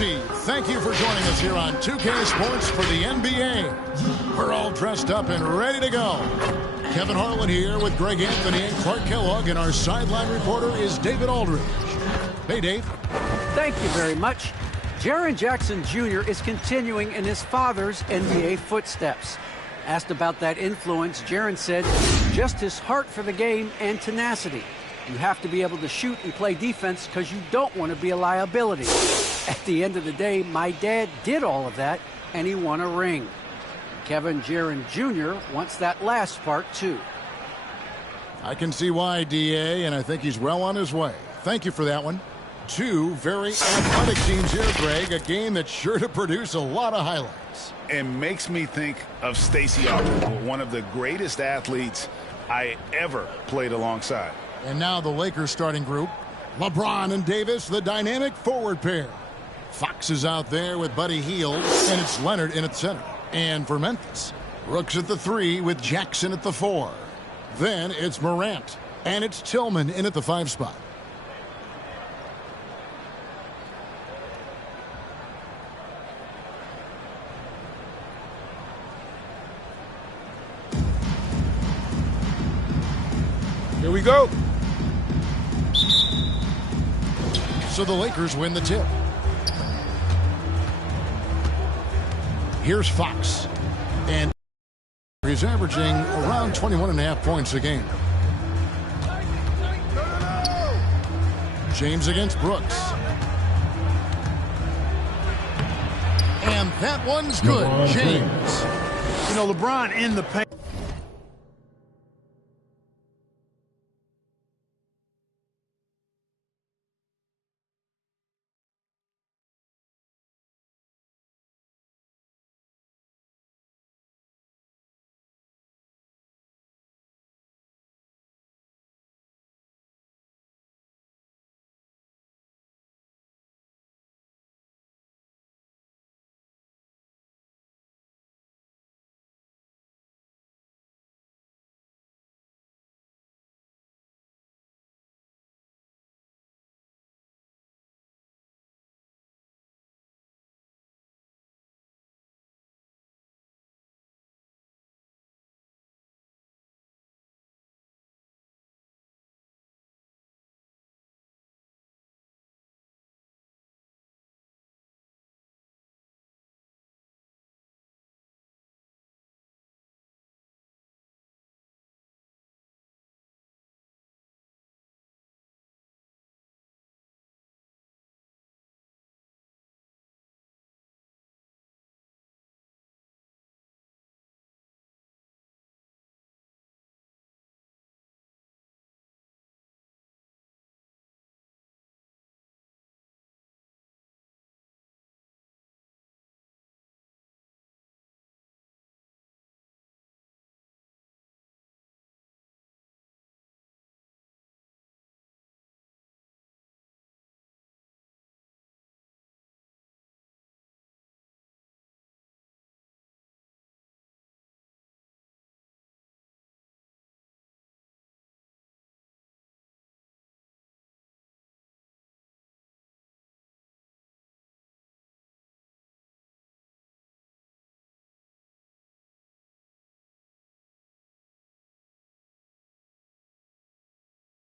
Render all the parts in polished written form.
Grizzy, thank you for joining us here on 2K Sports for the NBA. We're all dressed up and ready to go. Kevin Harlan here with Greg Anthony and Clark Kellogg, and our sideline reporter is David Aldridge. Hey, Dave. Thank you very much. Jaren Jackson Jr. is continuing in his father's NBA footsteps. Asked about that influence, Jaren said, just his heart for the game and tenacity. You have to be able to shoot and play defense because you don't want to be a liability. At the end of the day, my dad did all of that, and he won a ring. Kevin Jaren Jr. wants that last part, too. I can see why, DA, and I think he's well on his way. Thank you for that one. Two very athletic teams here, Greg. A game that's sure to produce a lot of highlights. It makes me think of Stacey Augmon, one of the greatest athletes I ever played alongside. And now the Lakers starting group. LeBron and Davis, the dynamic forward pair. Fox is out there with Buddy Hield, and it's Leonard in at center. And for Memphis, Brooks at the 3 with Jackson at the 4. Then it's Morant, and it's Tillman in at the 5 spot. Here we go. So the Lakers win the tip. Here's Fox. And he's averaging around 21.5 points a game. James against Brooks. And that one's good. James. You know, LeBron in the paint.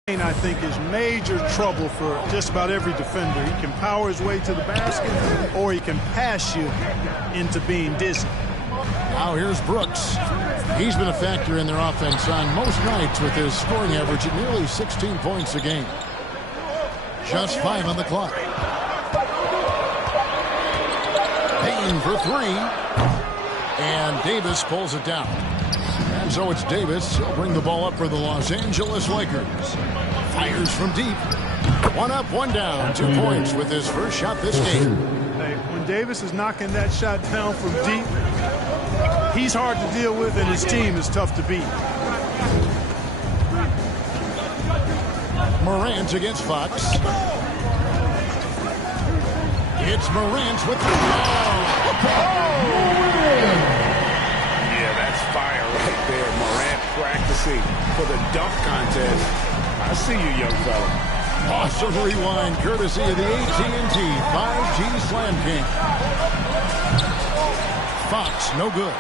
I think is major trouble for just about every defender. He can power his way to the basket, or he can pass you into being dizzy. Now here's Brooks. He's been a factor in their offense on most nights with his scoring average at nearly 16 points a game. Just 5 on the clock. Payne for 3. And Davis pulls it down. And so it's Davis. He'll bring the ball up for the Los Angeles Lakers. Fires from deep. 1 up, 1 down. 2 points with his first shot this game. Hey, when Davis is knocking that shot down from deep, he's hard to deal with, and his team is tough to beat. Morant against Fox. It's Morant with the ball. Yeah, that's fire right there. Morant practicing for the dunk contest. I see you, young fella. Awesome rewind courtesy of the AT&T 5G slam king. Fox, no good.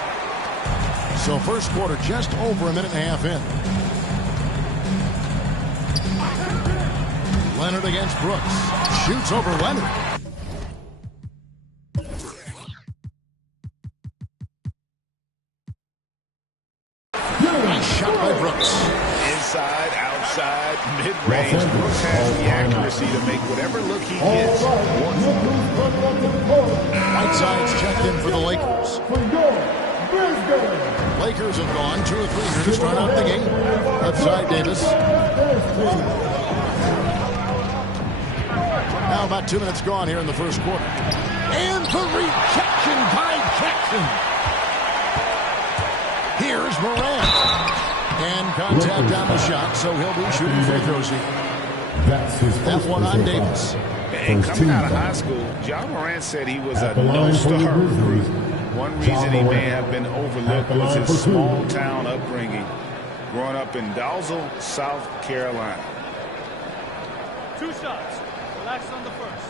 So first quarter just over a minute and a half in. Leonard against Brooks. Shoots over Leonard. Nice shot by Brooks. Inside, outside, mid-range. Brooks has the accuracy to make whatever look he gets. Whiteside's checked in for the Lakers. Lakers have gone 2 or 3 here to start out the game. Left side, Davis. Now about 2 minutes gone here in the first quarter. And the rejection by Jackson. Here's Morant. And contact on the shot, so he'll be shooting free throws here. That one on Davis. And coming out of high school, John Morant said he was a no-star recruit. One reason he may have been overlooked was his small-town upbringing, growing up in Dalzell, South Carolina. 2 shots. Relax on the first.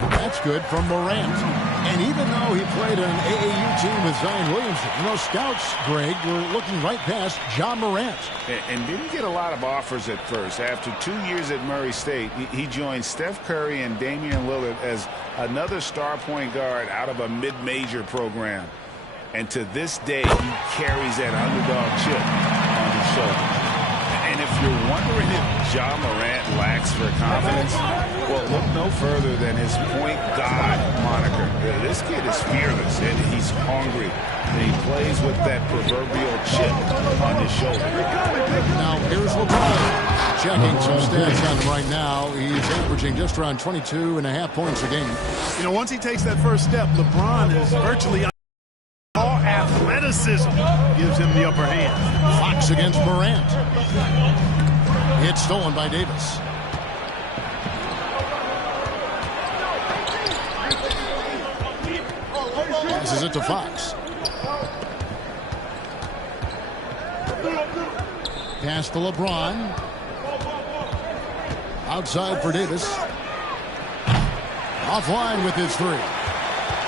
That's good from Morant. And even though he played on an AAU team with Zion Williamson, scouts, Greg, were looking right past John Morant. And didn't get a lot of offers at first. After 2 years at Murray State, he joined Steph Curry and Damian Lillard as another star point guard out of a mid-major program. And to this day, he carries that underdog chip on his shoulder. And if you're wondering if John Morant lacks for confidence, well, look no further than his point guard moniker. This kid is fearless, and he's hungry. And he plays with that proverbial chip on his shoulder. Now, here's LeBron. Checking some stats on him right now. He's averaging just around 22.5 points a game. Once he takes that first step, LeBron is virtually all athleticism gives him the upper hand. Fox against Morant. It's stolen by Davis. Passes it to Fox. Pass to LeBron. Outside for Davis. Offline with his 3.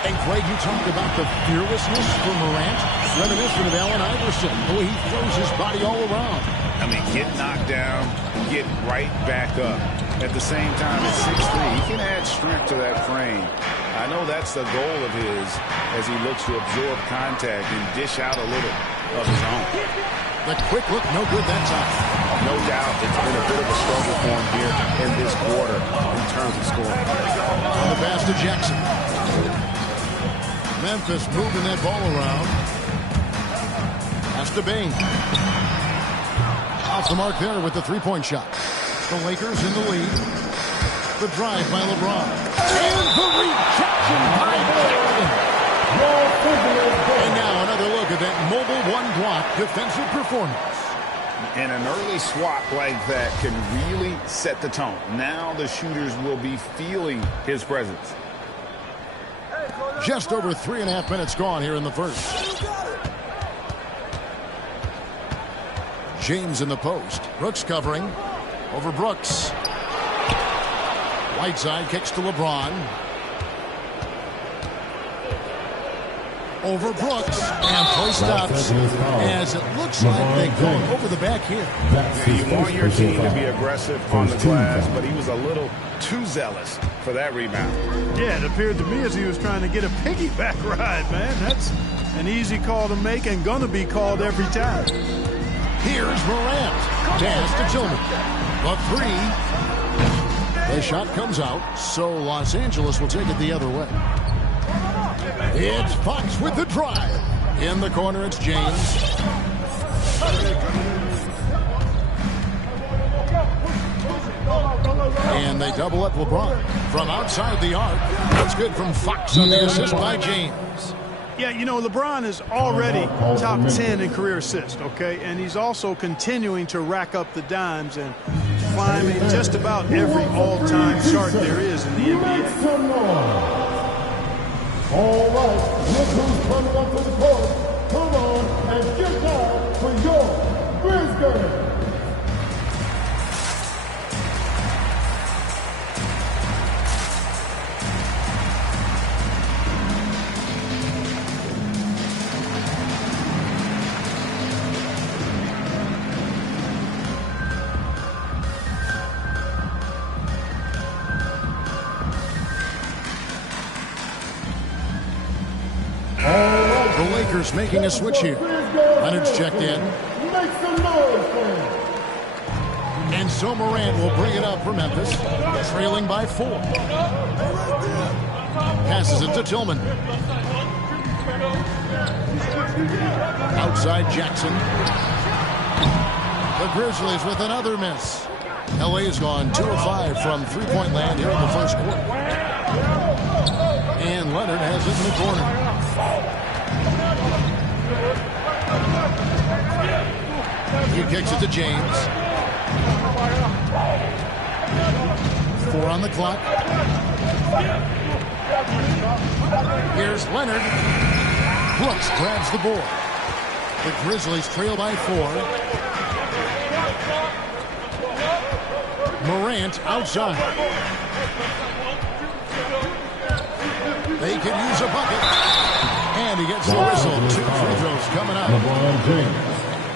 And Greg, you talked about the fearlessness for Morant, reminiscent of Allen Iverson. The way he throws his body all around. I mean, get knocked down, get right back up. At the same time, at 6'3", he can add strength to that frame. I know that's the goal of his as he looks to absorb contact and dish out a little of his own. The quick look, no good that time. No doubt it's been a bit of a struggle for him here in this quarter in terms of scoring. On the pass to Jackson. Memphis moving that ball around. Pass to Bain. Off the mark there with the 3-point shot. The Lakers in the lead. The drive by LeBron. And the rejection by Jackson. And now another look at that mobile one-block defensive performance. And an early swat like that can really set the tone. Now the shooters will be feeling his presence. Just over 3.5 minutes gone here in the first. James in the post. Brooks covering. Over Brooks. Whiteside kicks to LeBron. Over Brooks. And play stops as it looks like they go over the back here. You want your team to be aggressive on the glass, but he was a little too zealous for that rebound. Yeah, it appeared to me as he was trying to get a piggyback ride, man. That's an easy call to make and gonna be called every time. Here's Morant. Pass to Tillman. The 3. The shot comes out, so Los Angeles will take it the other way. It's Fox with the drive. In the corner, it's James. And they double up LeBron. From outside the arc, that's good from Fox on the assist by James. Yeah, LeBron is already top 10 in career assists, okay? And he's also continuing to rack up the dimes and climbing just about every all-time chart there is in the NBA. All right, look who's coming up to the court. Come on and get down for your The Lakers making a switch here. Leonard's checked in. And so Morant will bring it up for Memphis, trailing by 4. Passes it to Tillman. Outside Jackson. The Grizzlies with another miss. LA has gone 2 of 5 from three-point land here in the first quarter. And Leonard has it in the corner. He kicks it to James. 4 on the clock. Here's Leonard. Brooks grabs the board. The Grizzlies trail by 4. Morant outside. They could use a bucket. And he gets the whistle. 2 free throws coming up.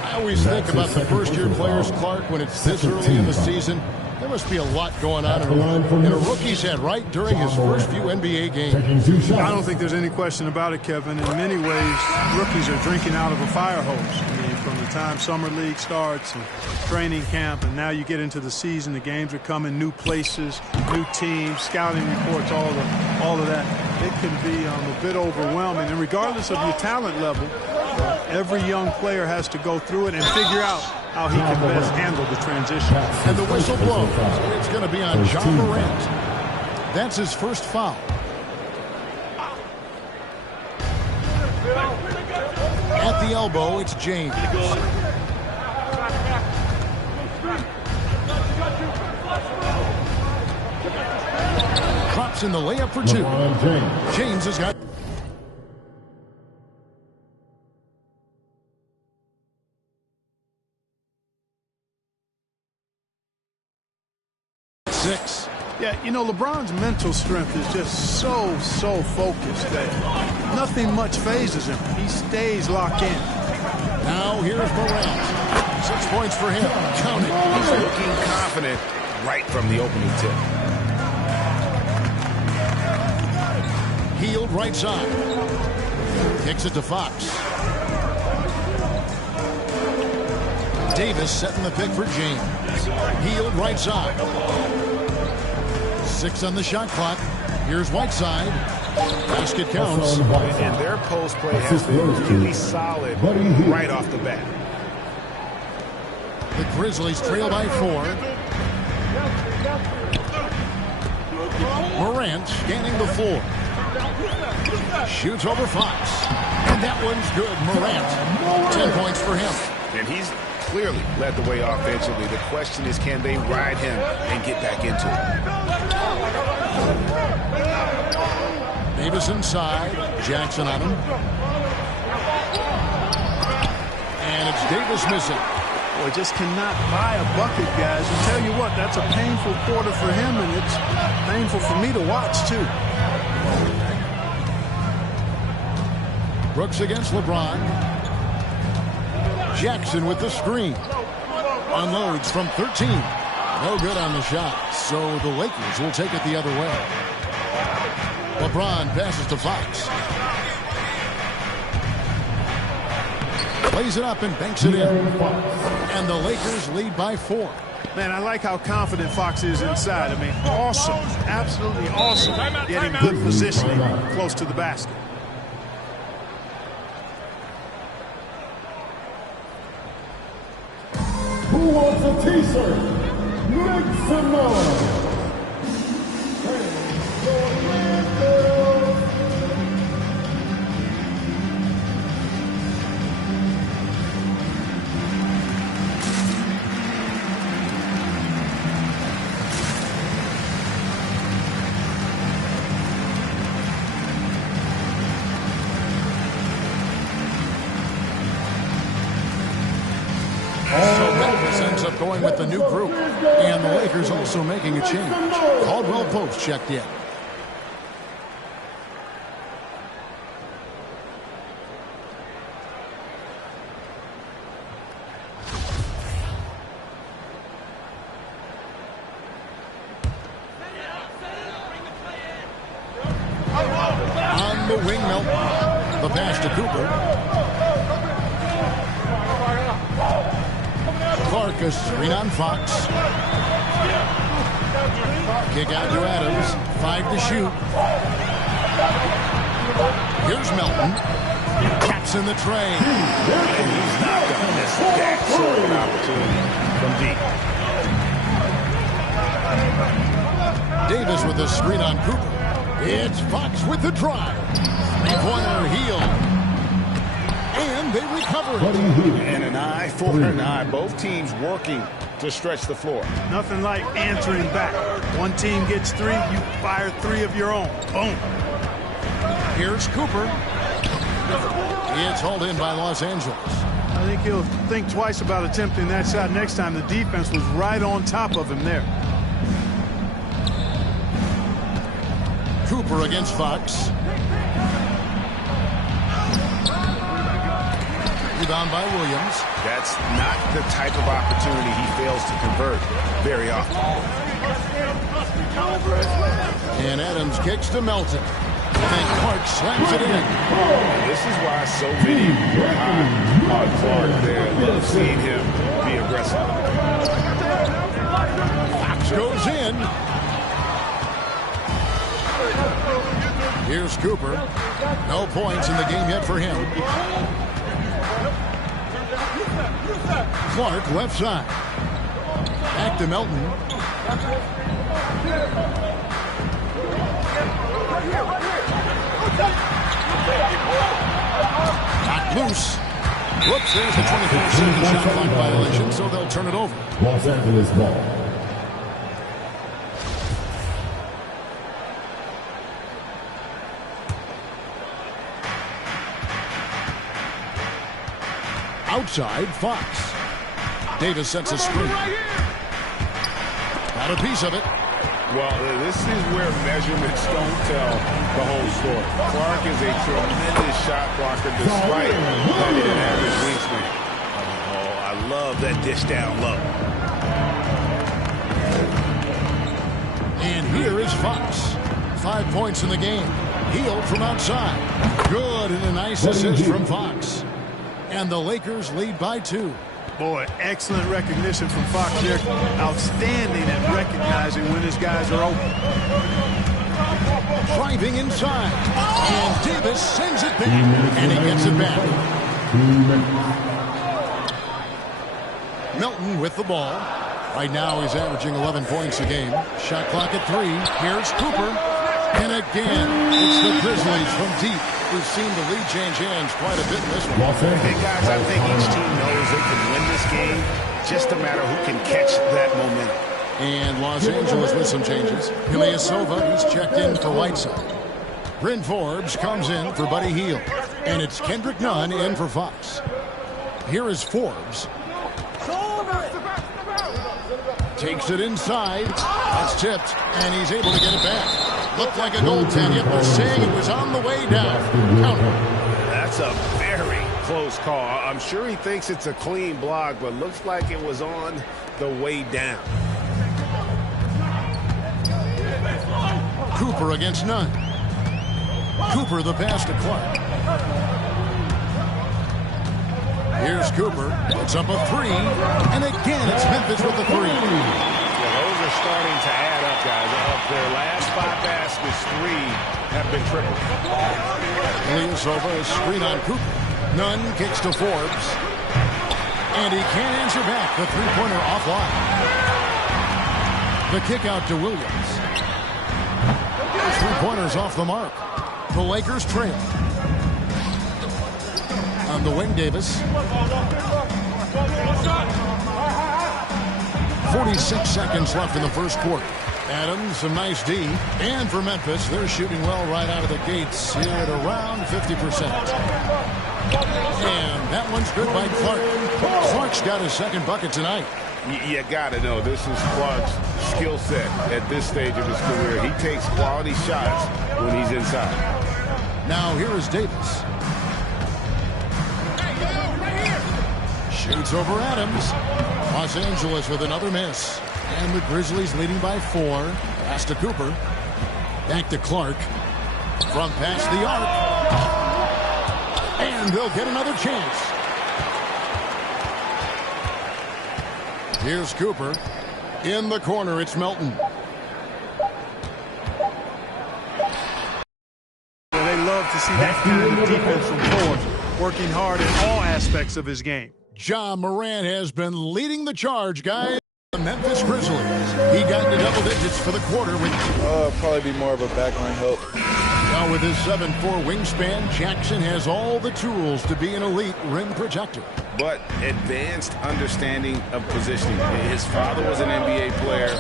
I always think about the first-year players, Clark, when it's this early in the season. There must be a lot going on in a rookie's head right during his first few NBA games. I don't think there's any question about it, Kevin. In many ways, rookies are drinking out of a fire hose. I mean, from the time summer league starts and training camp, and now you get into the season, the games are coming, new places, new teams, scouting reports, all of that. It can be a bit overwhelming. And regardless of your talent level, every young player has to go through it and figure out how he can best handle the transition. And the whistle blows. It's going to be on John Morant. That's his first foul. At the elbow, it's James. Drops in the layup for 2. James has got... Yeah, you know, LeBron's mental strength is just so focused that nothing much phases him. He stays locked in. Now here's Morant. 6 points for him. Count it. He's looking confident right from the opening tip. Healed right side. Kicks it to Fox. Davis setting the pick for James. Healed right side. 6 on the shot clock. Here's Whiteside. Basket counts. And their post play has been really solid right off the bat. The Grizzlies trail by 4. Morant scanning the floor. Shoots over Fox. And that one's good. Morant. 10 points for him. And he's clearly led the way offensively. The question is, can they ride him and get back into it? Davis inside. Jackson on him. And it's Davis missing. Boy, just cannot buy a bucket, guys. I tell you what, that's a painful quarter for him, and it's painful for me to watch, too. Brooks against LeBron. Jackson with the screen. Unloads from 13. No good on the shot. So the Lakers will take it the other way. LeBron passes to Fox. Plays it up and banks it in. And the Lakers lead by 4. Man, I like how confident Fox is inside. I mean, awesome. Absolutely awesome. Getting good positioning close to the basket. Who wants a t-shirt? Make some noise. So Davis ends up going with the new group. And the Lakers also making a change. Caldwell Pope checked in. On the wing, Melton. The pass to Cooper. Clark, a screen on Fox. Kick out to Adams. 5 to shoot. Here's Melton. Taps in the tray. And he's not going to miss that sort of opportunity from deep. Davis with a screen on Cooper. It's Fox with the drive. Three-pointer heel. And they recover. And an eye for an eye. Both teams working to stretch the floor. Nothing like answering back. One team gets 3, you fire 3 of your own. Boom. Here's Cooper. It's hauled in by Los Angeles. I think he'll think twice about attempting that shot next time. The defense was right on top of him there. Cooper against Fox. Rebound by Williams. That's not the type of opportunity he fails to convert very often. And Adams kicks to Melton. And Clark slams it in. And this is why so many were high on Clark there. Love seeing him be aggressive. Fox goes in. Here's Cooper. No points in the game yet for him. Clark left side. Back to Melton. Not loose. Whoops, there's a 24-second shot clock violation, so they'll turn it over. Los Angeles ball. Outside, Fox. Davis sets a screen. Got a piece of it. Well, this is where measurements don't tell the whole story. Clark is a tremendous shot blocker despite having an average wingspan. Oh, I love that dish down low. And here is Fox. 5 points in the game. Healed from outside. Good, and a nice assist from Fox. And the Lakers lead by 2. Boy, excellent recognition from Fox there. Outstanding at recognizing when his guys are open. Driving inside. And Davis sends it back. And he gets it back. Melton with the ball. Right now he's averaging 11 points a game. Shot clock at 3. Here's Cooper. And again, it's the Grizzlies from deep. We've seen the lead change hands quite a bit in this one. Hey guys, I think each team knows they can win this game. Just a matter who can catch that momentum. And Los Angeles with some changes. Ilyasova, he's checked in for Whiteside. Bryn Forbes comes in for Buddy Hield. And it's Kendrick Nunn in for Fox. Here is Forbes. Takes it inside. That's tipped. And he's able to get it back. Looked like a goaltend, yet they're saying it was on the way down. Counter. That's a very close call. I'm sure he thinks it's a clean block, but looks like it was on the way down. Cooper against Nunn. Cooper the pass to Clark. Here's Cooper. Puts up a 3. And again, it's Memphis with the 3. Those are starting to add up, guys. Of their last 5 baskets, 3 have been tripled. Ilyasova, a screen on Cooper. Nunn kicks to Forbes. And he can't answer back. The three-pointer offline. The kick out to Williams. Three-pointers off the mark. The Lakers trail. On the wing, Davis. 46 seconds left in the first quarter. Adams, some nice D. And for Memphis, they're shooting well right out of the gates here at around 50%. And that one's good by Clark. Clark's got his second bucket tonight. You got to know this is Clark's skill set at this stage of his career. He takes quality shots when he's inside. Now here is Davis. Shoots over Adams. Los Angeles with another miss. And the Grizzlies leading by 4. Pass to Cooper. Back to Clark. From past the arc. And they'll get another chance. Here's Cooper. In the corner, it's Melton. They love to see that kind of defense from Forbes, working hard in all aspects of his game. Ja Morant has been leading the charge, guys. The Memphis Grizzlies. He got into double digits for the quarter with... probably be more of a backline help. Now with his 7'4" wingspan, Jackson has all the tools to be an elite rim protector. But advanced understanding of positioning. His father was an NBA player,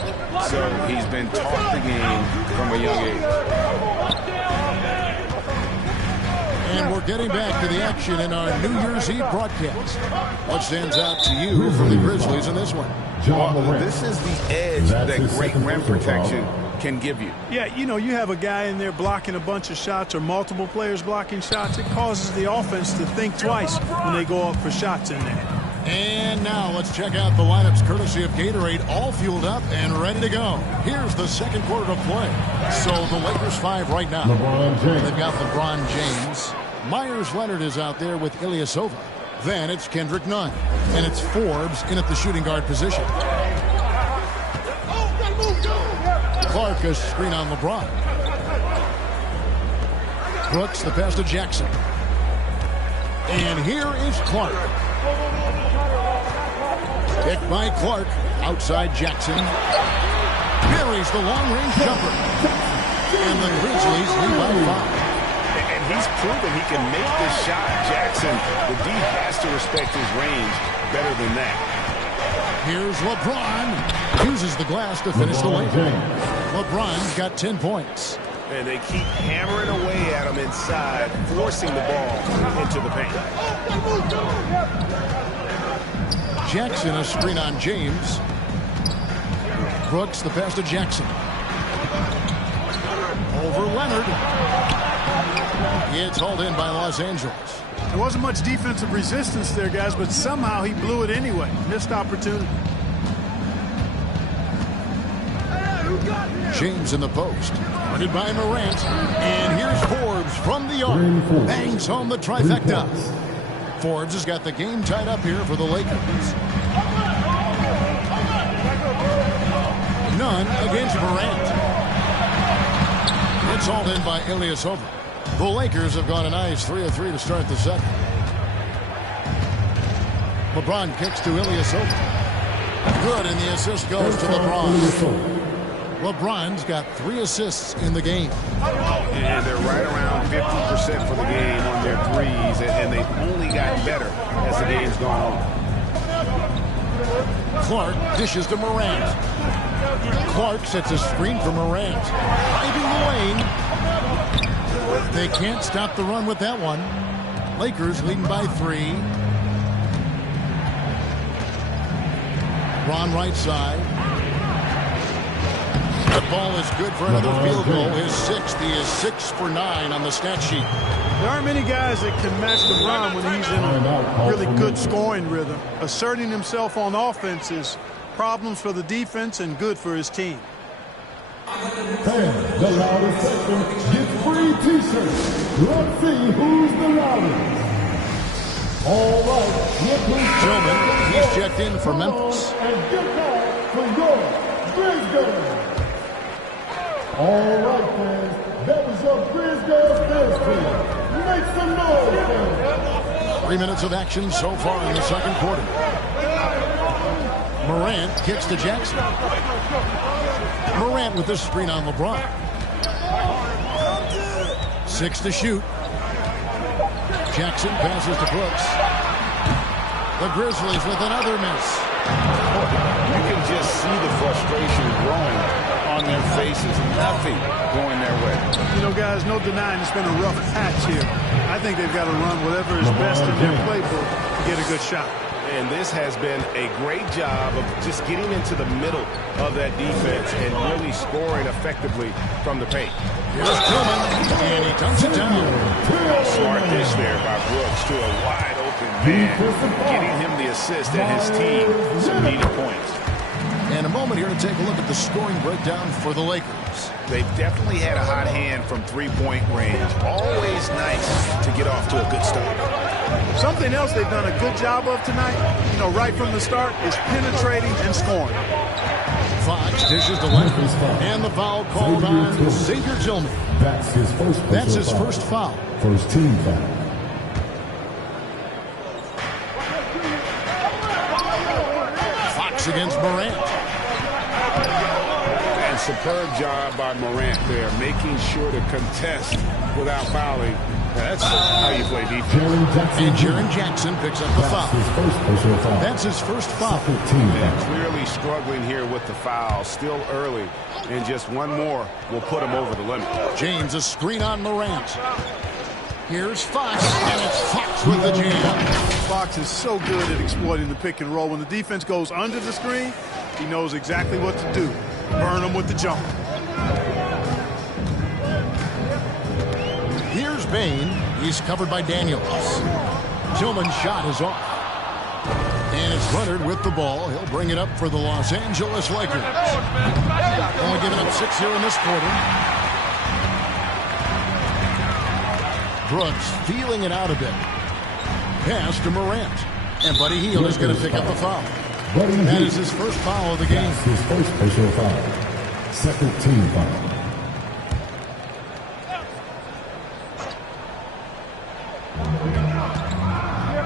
so he's been taught the game from a young age. And we're getting back to the action in our New Year's Eve broadcast. What stands out to you from the Grizzlies in this one? Well, this is the edge that great rim protection can give you. Yeah, you know, you have a guy in there blocking a bunch of shots or multiple players blocking shots. It causes the offense to think twice when they go up for shots in there. And now let's check out the lineups courtesy of Gatorade, all fueled up and ready to go. Here's the second quarter of play. So the Lakers 5 right now. They've got LeBron James. Myers Leonard is out there with Ilyasova. Then it's Kendrick Nunn. And it's Forbes in at the shooting guard position. Clark a screen on LeBron. Brooks the pass to Jackson. And here is Clark. Picked by Clark. Outside Jackson. Buries the long-range jumper. And the Grizzlies lead by 5. And he's proven he can make this shot. Jackson, the D has to respect his range better than that. Here's LeBron. Uses the glass to finish the lane. LeBron's got 10 points. And they keep hammering away at him inside, forcing the ball into the paint. Jackson a screen on James. Brooks the pass to Jackson. Over Leonard. It's hauled in by Los Angeles. There wasn't much defensive resistance there, guys, but somehow he blew it anyway. Missed opportunity. James in the post. Guarded by Morant. And here's Forbes from the arc. Bangs home the trifecta. Forbes has got the game tied up here for the Lakers. None against Morant. It's hauled in by Ilyasova. The Lakers have gone a nice 3 of 3 to start the second. LeBron kicks to Ilyasova. Good, and the assist goes to LeBron. LeBron's got 3 assists in the game. And they're right around 50% for the game on their threes, and they've only gotten better as the game's gone on. Clark dishes to Morant. Clark sets a screen for Morant. Driving the lane. They can't stop the run with that one. Lakers leading by 3. Ron right side. The ball is good for another field goal. His 6th. He is 6 for 9 on the stat sheet. There aren't many guys that can match LeBron when he's in a really good scoring rhythm. Asserting himself on offense is problems for the defense and good for his team. And the loudest section gets free t-shirts. Let's see who's the loudest. All right, Tillman, he's checked in for Memphis. And get back for your Grizz. All right, fans, that was your Grizz team. Make some noise, fans. 3 minutes of action so far in the second quarter. Morant kicks to Jackson. Morant with this screen on LeBron. 6 to shoot. Jackson passes to Brooks. The Grizzlies with another miss. You can just see the frustration growing on their faces. Nothing going their way. You know, guys, no denying it's been a rough patch here. I think they've got to run whatever is best in their playbook to get a good shot. And this has been a great job of just getting into the middle of that defense and really scoring effectively from the paint. Here's Tillman, and he dumps it down. Smart dish there by Brooks to a wide-open man, getting him the assist and his team some needed points. And a moment here to take a look at the scoring breakdown for the Lakers. They've definitely had a hot hand from three-point range. Always nice to get off to a good start. Something else they've done a good job of tonight, right from the start, is penetrating and scoring. Fox dishes to Leonard, and the foul called on Xavier Tillman. That's his first foul. First team foul. Fox against Morant. And superb job by Morant there, making sure to contest without fouling. That's how you play defense. And Jaren Jackson picks up the foul. That's his first foul. And clearly struggling here with the foul. Still early. And just one more will put him over the limit. James, a screen on Morant. Here's Fox, and it's Fox with the jam. Fox is so good at exploiting the pick and roll. When the defense goes under the screen, he knows exactly what to do. Burn them with the jumper. Here's Bain. He's covered by Daniels. Tillman's shot is off. And it's Leonard with the ball. He'll bring it up for the Los Angeles Lakers. Only giving up 6 here in this quarter. Brooks feeling it out a bit. Pass to Morant. And Buddy Hield is going to pick up a foul. That is his first foul of the game. His first personal foul. Second team foul.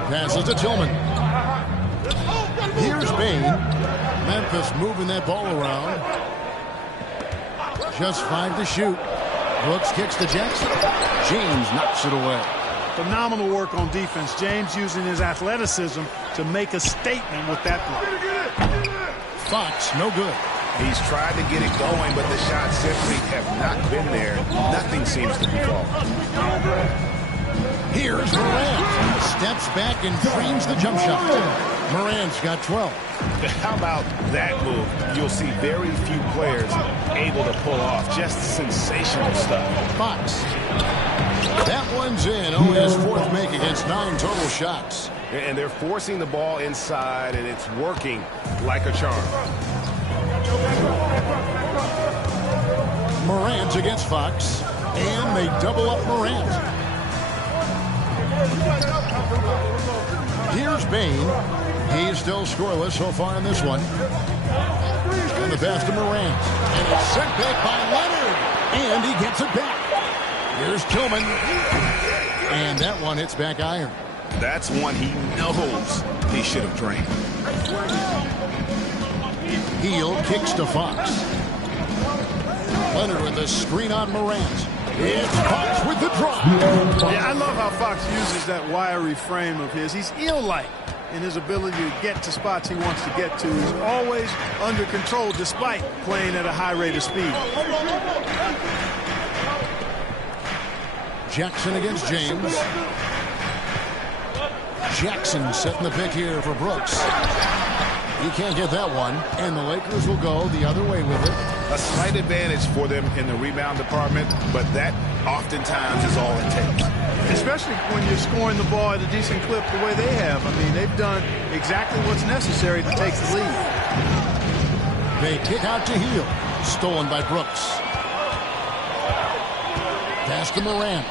Passes to Tillman. Here's Bain. Memphis moving that ball around. Just 5 to shoot. Brooks kicks to Jackson. James knocks it away. Phenomenal work on defense. James using his athleticism to make a statement with that play. Fox, no good. He's tried to get it going, but the shots simply have not been there. Nothing seems to be falling. Here's Morant. Steps back and frames the jump shot. Morant's got 12. How about that move? You'll see very few players able to pull off just sensational stuff. Fox. That one's in. Only his fourth make against 9 total shots. And they're forcing the ball inside, and it's working like a charm. Morant against Fox. And they double up Morant. Here's Bain. He's still scoreless so far in this one. And the pass to Morant. And it's sent back by Leonard. And he gets it back. Here's Tillman. And that one hits back iron. That's one he knows he should have drained. Hield kicks to Fox. Leonard with a screen on Morant. It's Fox with the drop. Yeah, I love how Fox uses that wiry frame of his. He's eel-like in his ability to get to spots he wants to get to. He's always under control despite playing at a high rate of speed. Jackson against James. Jackson setting the pick here for Brooks. He can't get that one, and the Lakers will go the other way with it. A slight advantage for them in the rebound department, but that oftentimes is all it takes. Especially when you're scoring the ball at a decent clip the way they have. I mean, they've done exactly what's necessary to take the lead. They kick out to Hield. Stolen by Brooks. Pass to Morant.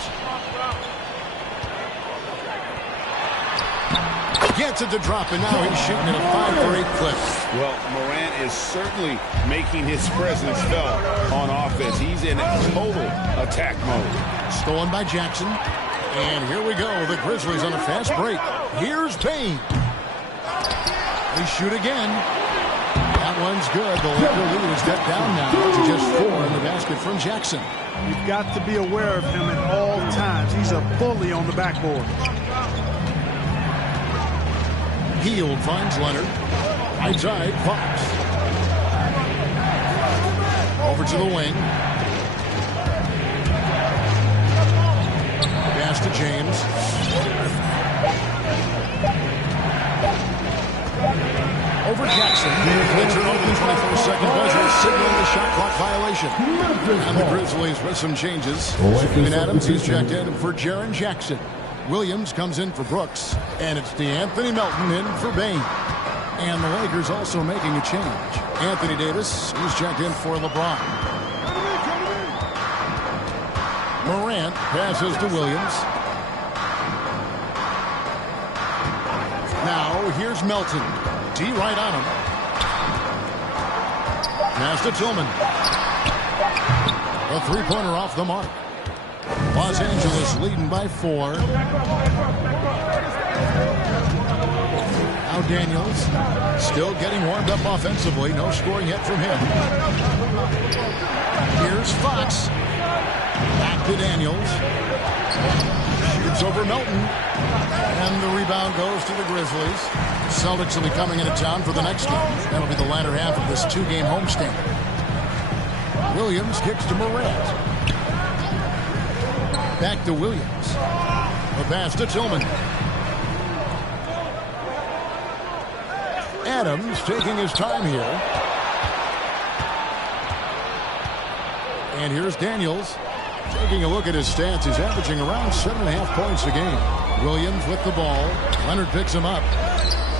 Gets it to drop, and now he's shooting at a 5-for-8 clip. Well, Morant is certainly making his presence felt on offense. He's in total attack mode. Stolen by Jackson. And here we go. The Grizzlies on a fast break. Here's Payne. They shoot again. That one's good. The Laker lead is cut down now to just 4 in the basket from Jackson. You've got to be aware of him at all times. He's a bully on the backboard. Hield finds Leonard. Right side, Fox. Over to the wing. Pass to James. Over Jackson. They turn over the 24-second buzzer, signaling the shot clock violation. And the Grizzlies with some changes. Steven Adams is checked in for Jaren Jackson. Williams comes in for Brooks. And it's DeAnthony Melton in for Bain. And the Lakers also making a change. Anthony Davis is checked in for LeBron. Morant passes to Williams. Now here's Melton. D right on him. Pass to Tillman. A three-pointer off the mark. Los Angeles leading by 4. Now Daniels still getting warmed up offensively. No scoring yet from him. Here's Fox. Back to Daniels. Shoots over Melton. And the rebound goes to the Grizzlies. Celtics will be coming into town for the next game. That'll be the latter half of this 2-game homestand. Williams kicks to Morant. Back to Williams. A pass to Tillman. Adams taking his time here. And here's Daniels. Taking a look at his stats, he's averaging around 7.5 points a game. Williams with the ball. Leonard picks him up.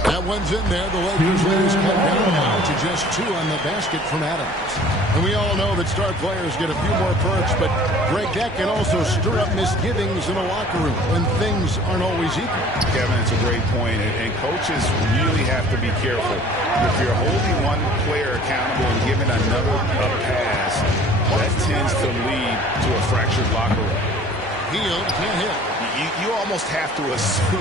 That one's in there. The Lakers leaders cut down now to just 2 on the basket from Adams. And we all know that star players get a few more perks, but Greg, that can also stir up misgivings in a locker room when things aren't always equal. Kevin, it's a great point, and coaches really have to be careful. If you're holding one player accountable and giving another a pass, that tends to lead to a fractured locker room. Hield can't hit. You almost have to assume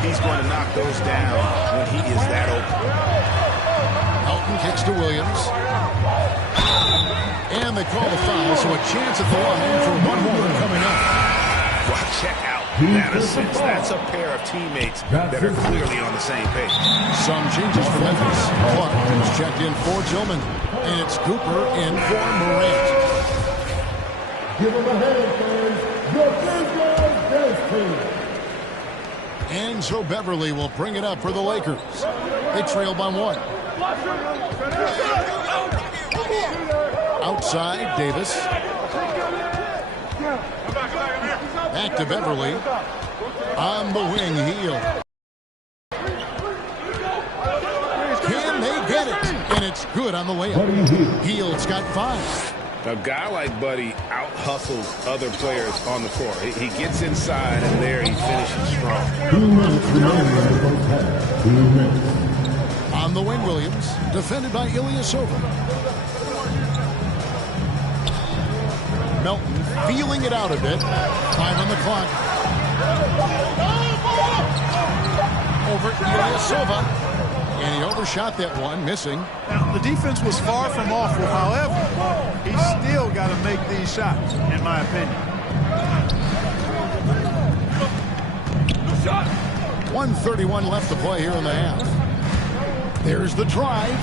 he's going to knock those down when he is that open. Melton kicks to Williams. And they call the foul, so a chance at the line for one more coming up. Well, check out that assist. That's a pair of teammates that are clearly on the same page. Some changes for Memphis. Clark is checked in for Tillman. And it's Cooper in for Morant. Give him a hand, fans. Your Grizzlies dance team. And so Beverly will bring it up for the Lakers. They trail by 1. Outside, Davis. Back to Beverly. On the wing, Hield. Can they get it? And it's good on the layup. Hield's got 5. A guy like Buddy out-hustles other players on the floor. He gets inside, and there he finishes strong. 2 minutes remaining in the first half. 2 minutes. On the wing, Williams. Defended by Ilyasova. Melton feeling it out a bit. 5 on the clock. Over Ilyasova. And he overshot that one, missing. Now, the defense was far from awful. However, he's still got to make these shots, in my opinion. 1:31 left to play here in the half. There's the drive,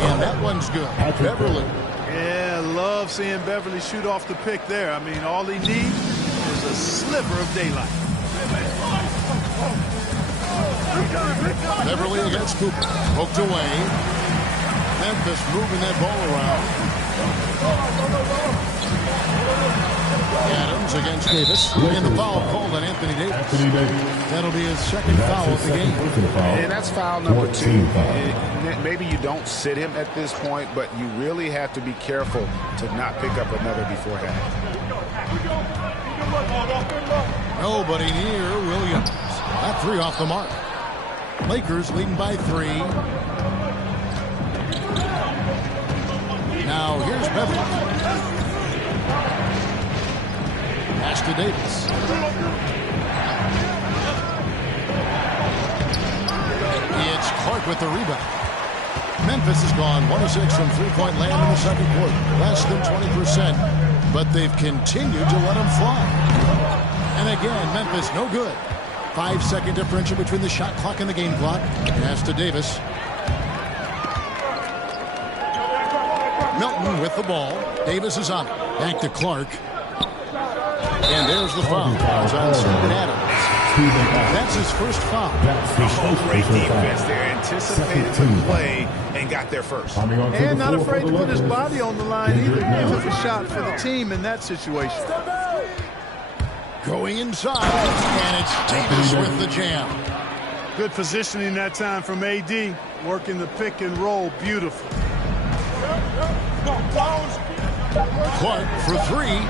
and that one's good. Beverly. Yeah, love seeing Beverly shoot off the pick there. I mean, all he needs is a sliver of daylight. Beverly against Cooper. Poked away. Memphis moving that ball around. Adams against Davis. And the foul called on Anthony Davis. That'll be his second foul of the game. And that's foul number 2. Maybe you don't sit him at this point, but you really have to be careful to not pick up another beforehand. Nobody near Williams. That 3 off the mark. Lakers leading by 3. Now here's Beverly. Pass to Davis. It's Clark with the rebound. Memphis has gone 1 of 6 from three-point land in the second quarter. Less than 20%, but they've continued to let them fly. And again, Memphis no good. 5-second differential between the shot clock and the game clock. Pass to Davis. Melton with the ball. Davis is on it. Back to Clark. And there's the foul. It's on Steven Adams. That's his first foul. Great defense there. Anticipated the play and got there first. And not afraid to put his body on the line either. He took a shot for the team in that situation. Going inside, and it's Davis with the jam. Good positioning that time from AD. Working the pick and roll beautiful. Clark for three.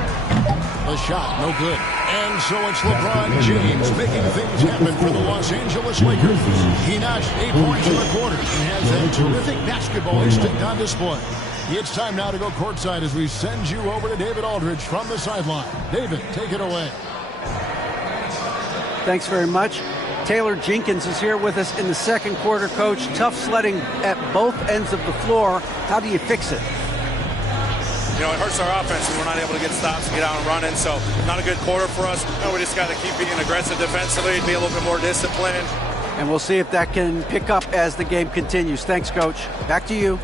The shot, no good. And so it's LeBron James making things happen for the Los Angeles Lakers. He notched 8 points in the quarter and has that terrific basketball instinct on display. It's time now to go courtside as we send you over to David Aldridge from the sideline. David, take it away. Thanks very much. Taylor Jenkins is here with us in the second quarter, Coach. Tough sledding at both ends of the floor. How do you fix it? You know, it hurts our offense when we're not able to get stops and get out and running. So not a good quarter for us. You know, we just got to keep being aggressive defensively and be a little bit more disciplined. And we'll see if that can pick up as the game continues. Thanks, Coach. Back to you.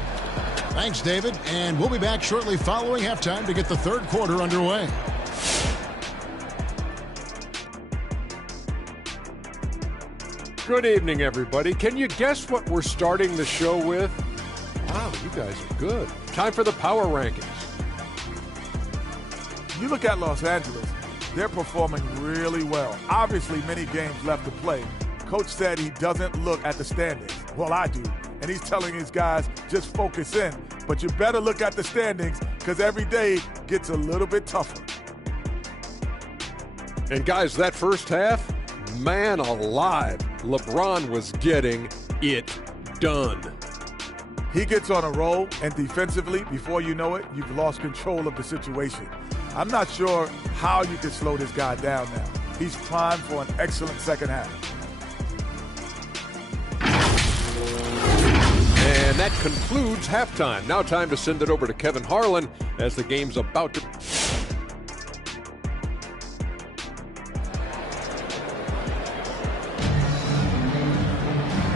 Thanks, David. And we'll be back shortly following halftime to get the third quarter underway. Good evening, everybody. Can you guess what we're starting the show with? Wow, you guys are good. Time for the power rankings. You look at Los Angeles, they're performing really well. Obviously, many games left to play. Coach said he doesn't look at the standings. Well, I do. And he's telling his guys, just focus in. But you better look at the standings because every day gets a little bit tougher. And guys, that first half, man alive, LeBron was getting it done. He gets on a roll, and defensively, before you know it, you've lost control of the situation. I'm not sure how you can slow this guy down now. He's primed for an excellent second half. And that concludes halftime. Now time to send it over to Kevin Harlan as the game's about to...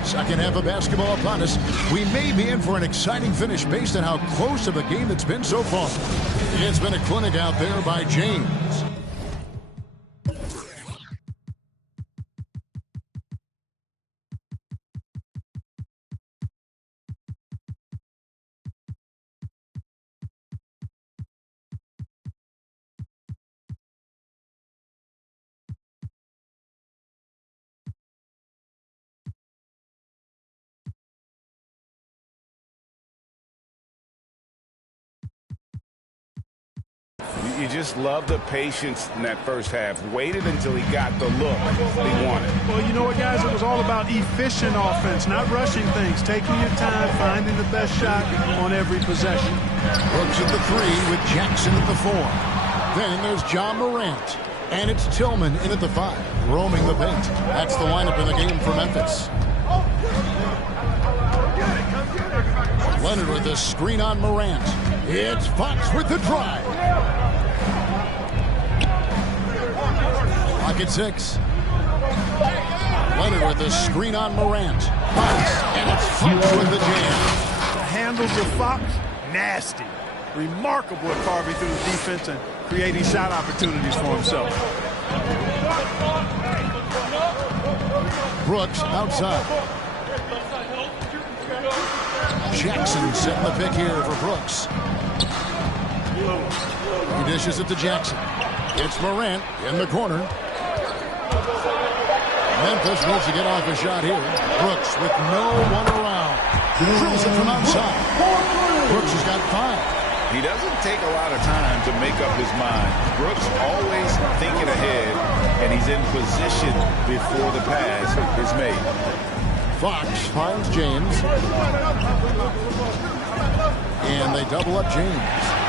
Second half of basketball upon us. We may be in for an exciting finish based on how close of a game it's been so far. It's been a clinic out there by James. You just love the patience in that first half. Waited until he got the look that he wanted. Well, you know what, guys? It was all about efficient offense, not rushing things, taking your time, finding the best shot on every possession. Brooks at the three with Jackson at the four. Then there's John Morant. And it's Tillman in at the five, roaming the paint. That's the lineup in the game for Memphis. Leonard with the screen on Morant. It's Fox with the drive. Clock at 6. Leonard with the screen on Morant. Fox, and it's Fox with the jam. The handles of Fox, nasty. Remarkable at carving through the defense and creating shot opportunities for himself. Brooks outside. Jackson setting the pick here for Brooks. He dishes it to Jackson. It's Morant in the corner. Memphis needs to get off a shot here. Brooks with no one around. Drills it from outside. Brooks has got 5. He doesn't take a lot of time to make up his mind. Brooks always thinking ahead, and he's in position before the pass is made. Fox finds James. And they double up James.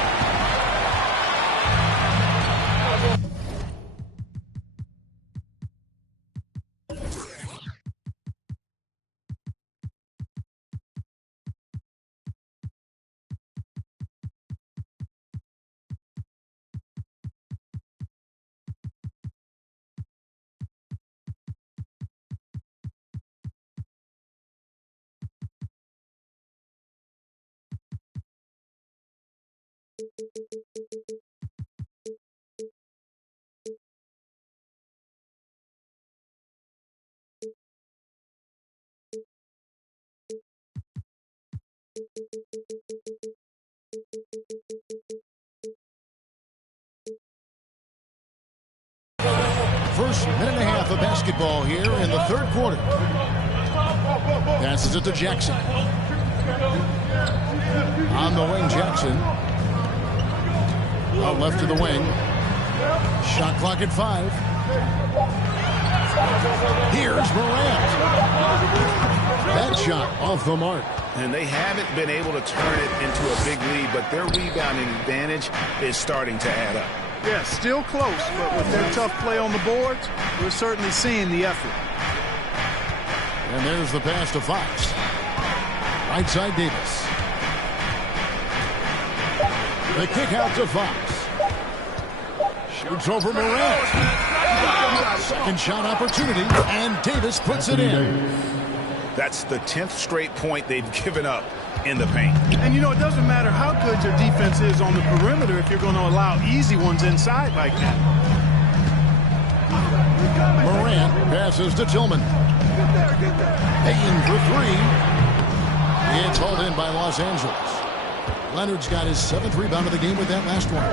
First minute and a half of basketball here in the third quarter. Passes it to Jackson. On the wing, Jackson. Out left to the wing. Shot clock at 5. Here's Morant. That shot off the mark. And they haven't been able to turn it into a big lead, but their rebounding advantage is starting to add up. Yeah, still close, but with their tough play on the boards, we're certainly seeing the effort. And there's the pass to Fox. Right side Davis. The kick out to Fox. Shoots over Morant. Second shot opportunity, and Davis puts it in. That's the 10th straight point they've given up in the paint. And, you know, it doesn't matter how good your defense is on the perimeter if you're going to allow easy ones inside like that. Morant passes to Tillman. Payton for 3. It's hauled in by Los Angeles. Leonard's got his 7th rebound of the game with that last one.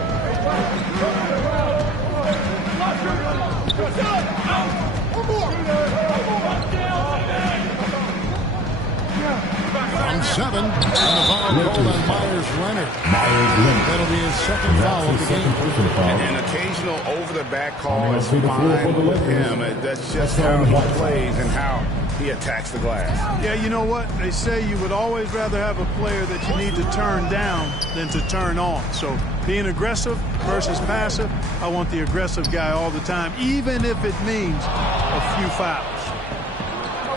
From 7, and the foul called on Myers-Leonard. That'll be his second foul of the game. An occasional over-the-back call is fine with him. That's just how he plays and how he attacks the glass. Yeah, you know what? They say you would always rather have a player that you need to turn down than to turn on. So being aggressive versus passive, I want the aggressive guy all the time, even if it means a few fouls.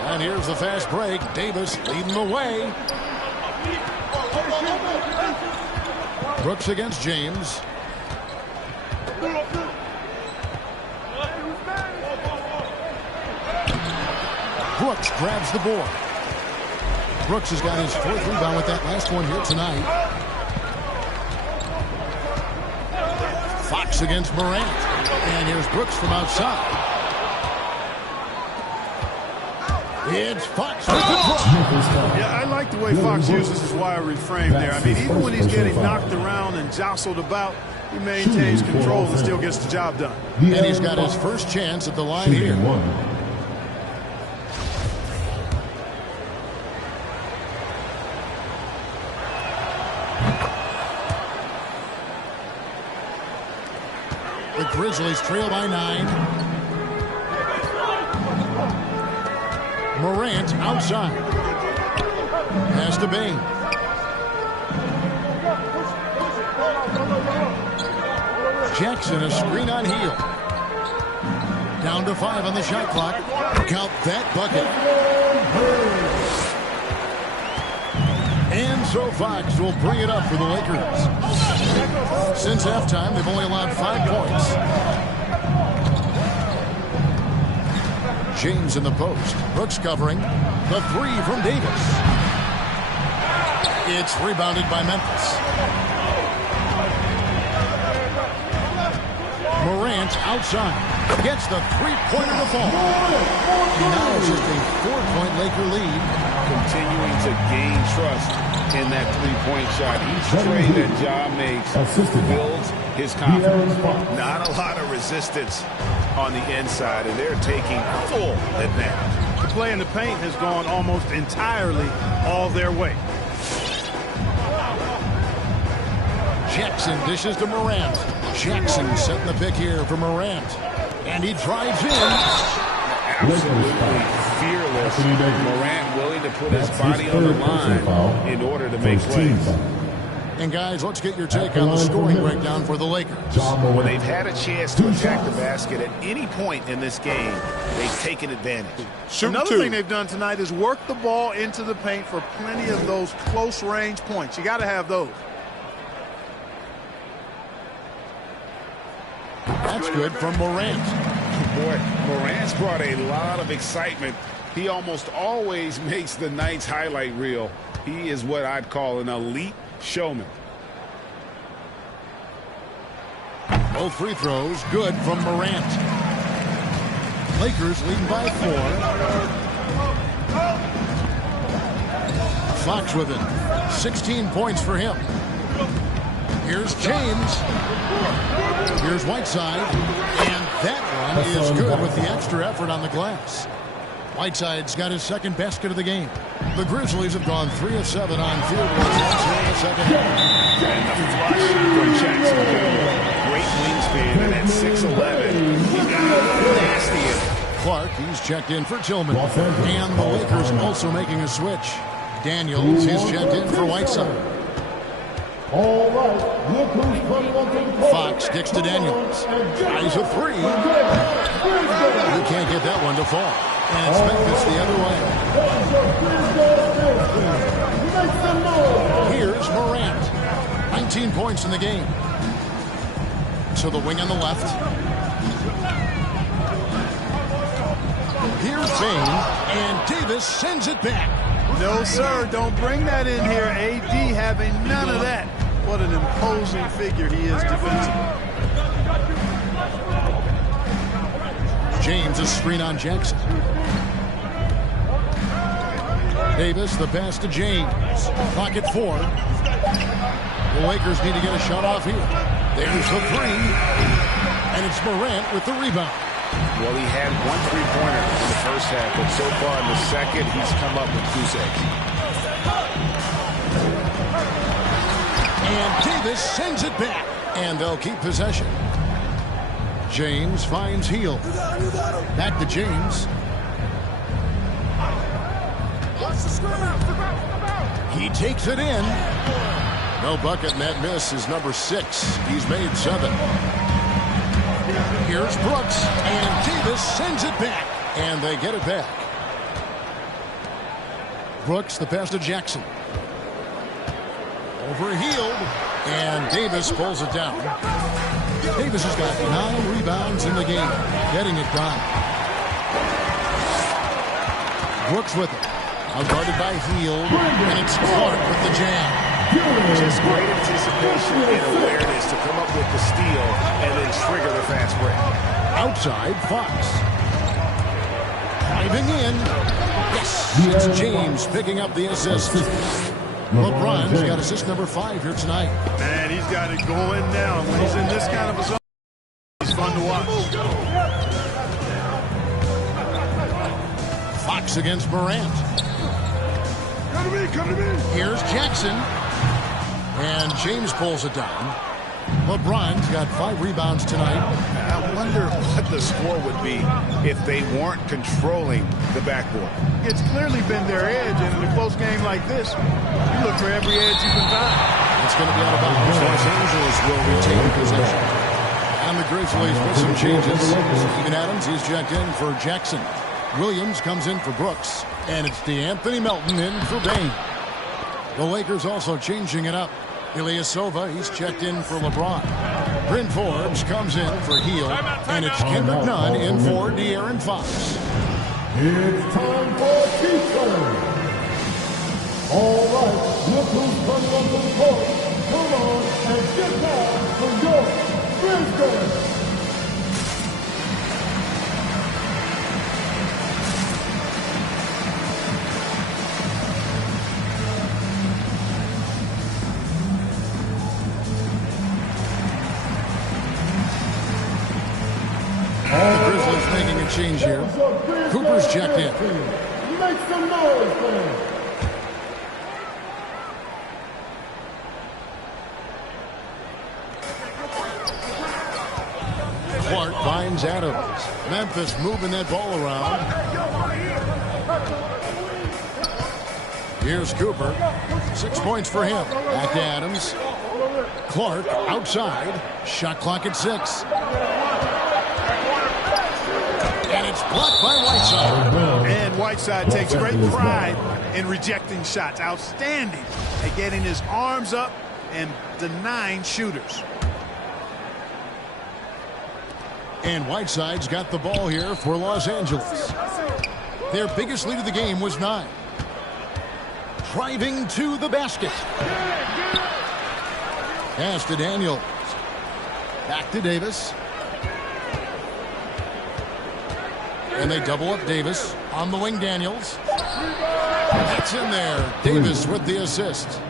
And here's the fast break. Davis leading the way. Brooks against James. Brooks grabs the board. Brooks has got his 4th rebound with that last one here tonight. Fox against Morant. And here's Brooks from outside. It's Fox with the drop. Yeah, I like the way Fox uses his wire reframe there. I mean, even when he's getting knocked around and jostled about, he maintains control and still gets the job done. And he's got his first chance at the line here. The Grizzlies trail by 9. Morant outside. Pass to Bain. Jackson a screen on heel. Down to 5 on the shot clock. Count that bucket. And so Fox will bring it up for the Lakers. Since halftime, they've only allowed 5 points. James in the post. Brooks covering. The 3 from Davis. It's rebounded by Memphis. Morant outside. Gets the 3-pointer to fall. Now it's just a 4-point Laker lead. Continuing to gain trust in that 3-point shot. Each trade that Ja makes builds his confidence. Not a lot of resistance on the inside, and they're taking full advantage. The play in the paint has gone almost entirely all their way. Jackson dishes to Morant. Jackson setting the pick here for Morant. And he drives in. Absolutely fearless. Morant willing to put his body on the line in order to make plays. And guys, let's get your take on the scoring breakdown for the Lakers. When they've had a chance to attack the basket at any point in this game, they've taken advantage. Another thing they've done tonight is work the ball into the paint for plenty of those close range points. You got to have those. That's good from Morant. Boy, Morant's brought a lot of excitement. He almost always makes the night's highlight reel. He is what I'd call an elite showman. Both free throws good from Morant. Lakers leading by 4. Fox with it. 16 points for him. Here's James. Here's Whiteside. And that one is good with the extra effort on the glass. Whiteside's got his second basket of the game. The Grizzlies have gone 3 of 7 on field goals in the second half. And the flush from Jackson. Great wingspan, and at 6'11", he's got a nasty in it. Clark, he's checked in for Tillman. And the Lakers also making a switch. Daniels, he's checked in for Whiteside. All right, look who's coming up in court. Fox kicks to Daniels. Tries a three. He can't get that one to fall. And it's Memphis the other way. Here's Morant. 19 points in the game. So the wing on the left. Here's Bain. And Davis sends it back. No, sir. Don't bring that in here. AD having none of that. What an imposing figure he is defensively. James, a screen on Jackson. Davis, the pass to James. Clock at 4. The Lakers need to get a shot off here. There's the three. And it's Morant with the rebound. Well, he had 1 3-pointer in the first half, but so far in the second, he's come up with 2 saves. And Davis sends it back. And they'll keep possession. James finds Hield. Back to James. He takes it in. No bucket, and that miss is number 6. He's made 7. Here's Brooks, and Davis sends it back. And they get it back. Brooks, the pass to Jackson. Over Hield, and Davis pulls it down. Davis has got 9 rebounds in the game, getting it done. Brooks with it. Guarded by Hield, and it's Clark with the jam. Just great anticipation and awareness to come up with the steal and then trigger the fast break. Outside, Fox. Driving in. Yes, it's James picking up the assist. LeBron's got assist number 5 here tonight. Man, he's got it going now. When he's in this kind of a zone, it's fun to watch. Fox against Morant. Come to me. Here's Jackson. And James pulls it down. LeBron's got 5 rebounds tonight. I wonder what the score would be if they weren't controlling the backboard. It's clearly been their edge, and in a close game like this, you look for every edge you can find. It's going to be out of bounds. Los Angeles will retain possession. And the Grizzlies with some changes. Steven Adams, he's checked in for Jackson. Williams comes in for Brooks. And it's DeAnthony Melton in for Bain. The Lakers also changing it up. Ilyasova, he's checked in for LeBron. Bryn Forbes comes in for Hield. And it's Kendrick Nunn in for De'Aaron Fox. It's time for T-turn. All right, look who's coming up to the court. Come on and get down for your Grizzlies. The Grizzlies making a change here. Cooper's checked in. Make some noise, man. Clark finds Adams. Memphis moving that ball around. Here's Cooper. 6 points for him. Back to Adams. Clark outside. Shot clock at 6. And it's blocked by Whiteside. And Whiteside takes great pride in rejecting shots. Outstanding at getting his arms up and denying shooters. And Whiteside's got the ball here for Los Angeles. Their biggest lead of the game was 9. Driving to the basket. Pass to Daniels. Back to Davis. And they double up Davis. On the wing, Daniels. That's in there. Davis with the assist.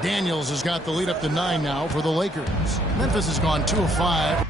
Daniels has got the lead up to 9 now for the Lakers. Memphis has gone 2 of 5.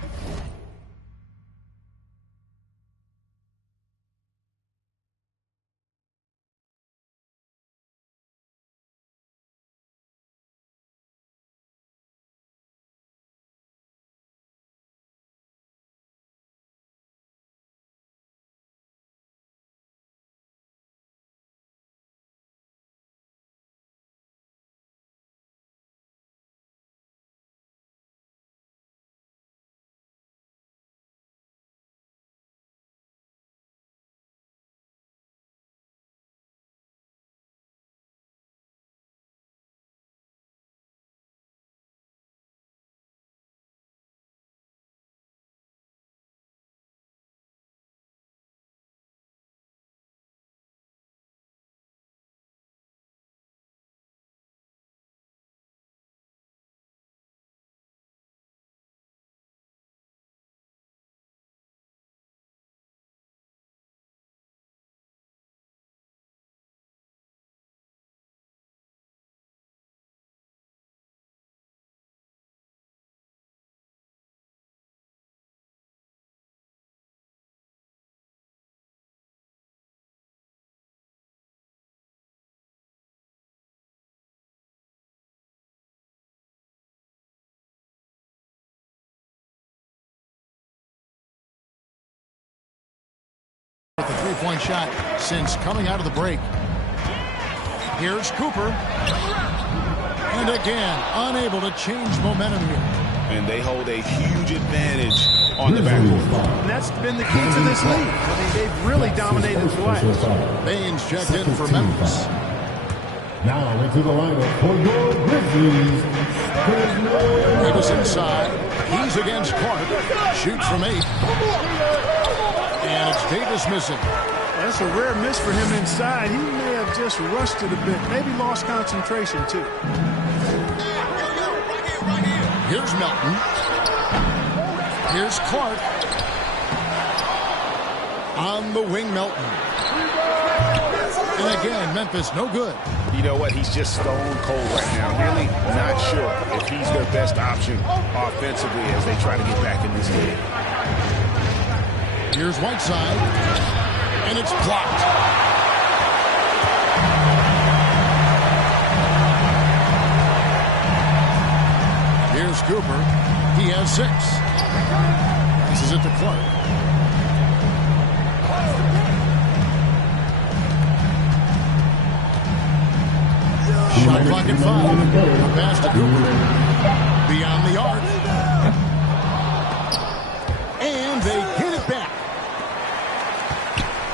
With the three-point shot since coming out of the break. Here's Cooper. And again, unable to change momentum here. And they hold a huge advantage on the backcourt. And that's been the key to this league. I mean, they've really dominated glass. Baines checked in for Memphis. Now into the lineup for your Grizzlies. Davis inside. He's against Clark. Shoots from 8. And it's Davis missing. That's a rare miss for him inside. He may have just rushed it a bit. Maybe lost concentration, too. Here's Melton. Here's Clark. On the wing, Melton. And again, Memphis, no good. You know what? He's just stone cold right now. Really not sure if he's their best option offensively as they try to get back in this game. Here's Whiteside. And it's blocked. Here's Cooper. He has 6. This is it to Clark. Shot clock at 5. A pass to Cooper. Beyond the arc. And they get it back.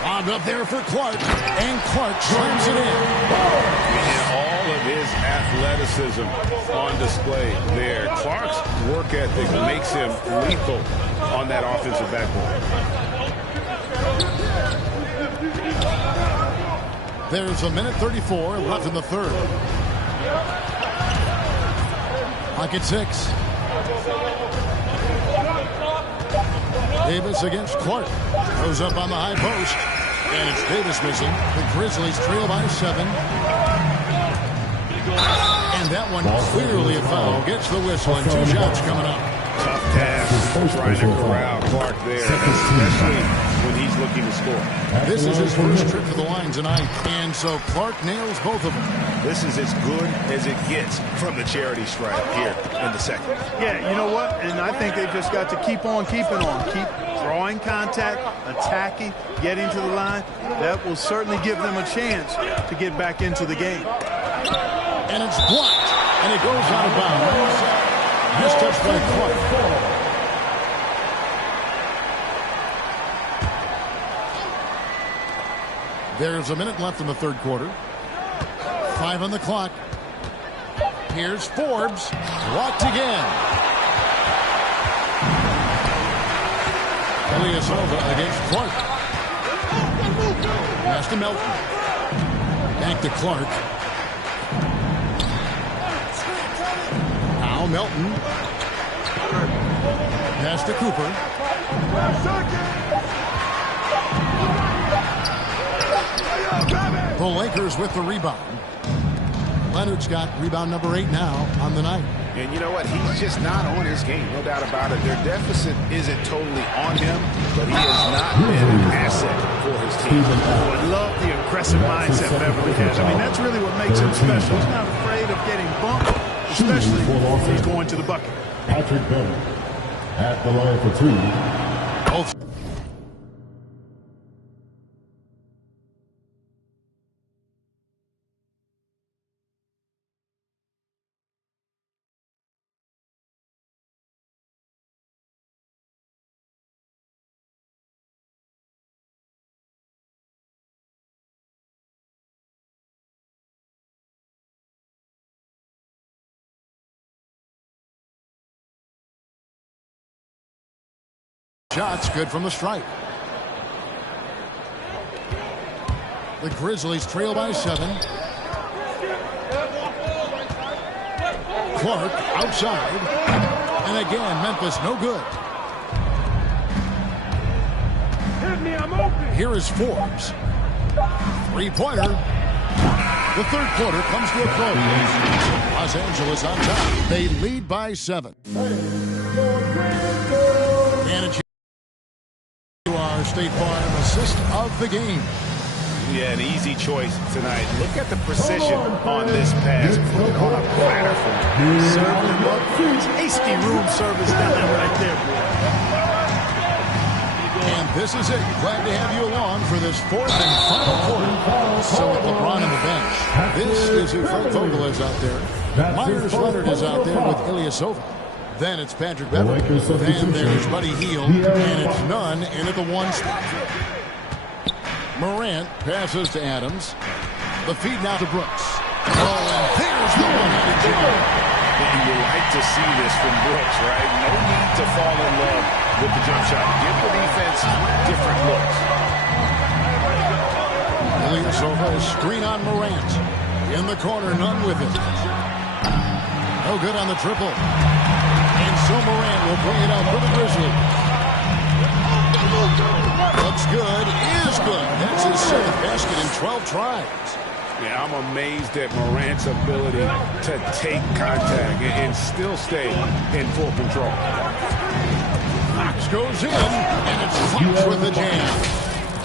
Bombed up there for Clark. And Clark slams it in. And all of his athleticism on display there. Clark's work ethic makes him lethal on that offensive backboard. There's a minute 34 left in the third. Clock at 6. Davis against Clark. Goes up on the high post. And it's Davis missing. The Grizzlies trail by 7. And that one clearly a foul. Gets the whistle and 2 shots coming up. Tough task trying to corral Clark there, especially when he's looking to score. This is his first trip to the line tonight, and so Clark nails both of them. This is as good as it gets from the charity stripe here in the second. Yeah, you know what? And I think they've just got to keep on keeping on. Keep drawing contact, attacking, getting to the line. That will certainly give them a chance to get back into the game. And it's blocked, and it goes out of bounds. Just touched by Clark. There's a minute left in the third quarter. 5 on the clock. Here's Forbes. Blocked again. Ilyasova against Clark. Pass to Melton. Back to Clark. Now Melton. Pass to Cooper. The Lakers with the rebound. Leonard's got rebound number 8 now on the night. And you know what? He's just not on his game, no doubt about it. Their deficit isn't totally on him, but he has not been an asset for his team. I love the aggressive mindset Beverly has. I mean, that's really what makes him special. He's not afraid of getting bumped, especially if he's going to the bucket. Patrick Beverly at the line for 2. Both shots good from the stripe. The Grizzlies trail by 7. Clark outside. And again, Memphis no good. Here is Forbes. Three-pointer. The third quarter comes to a close. Los Angeles on top. They lead by 7. And a State Farm assist of the game. Yeah, an easy choice tonight. Look at the precision on this pass. On a platter for him. Serving up tasty room service down right there, boy. And this is it. Glad to have you along for this 4th and final quarter. So with LeBron on the bench, this is who Frank Vogel is out there. Myers Leonard is out there with Ilyasova. Then it's Patrick Beverly. Then there's Buddy Hield. And it's Nunn in at the 1 spot. Morant passes to Adams. The feed now to Brooks. Oh, and there's the one-handed jam. You would like to see this from Brooks, right? No need to fall in love with the jump shot. Give the defense different looks. Ilyasova is screen on Morant. In the corner, Nunn with it. No good on the triple. And so Morant will bring it out for the Grizzlies. Looks good, is good. That's his 7th basket in 12 tries. Yeah, I'm amazed at Morant's ability to take contact and still stay in full control. Fox goes in, and it's Fox with the jam.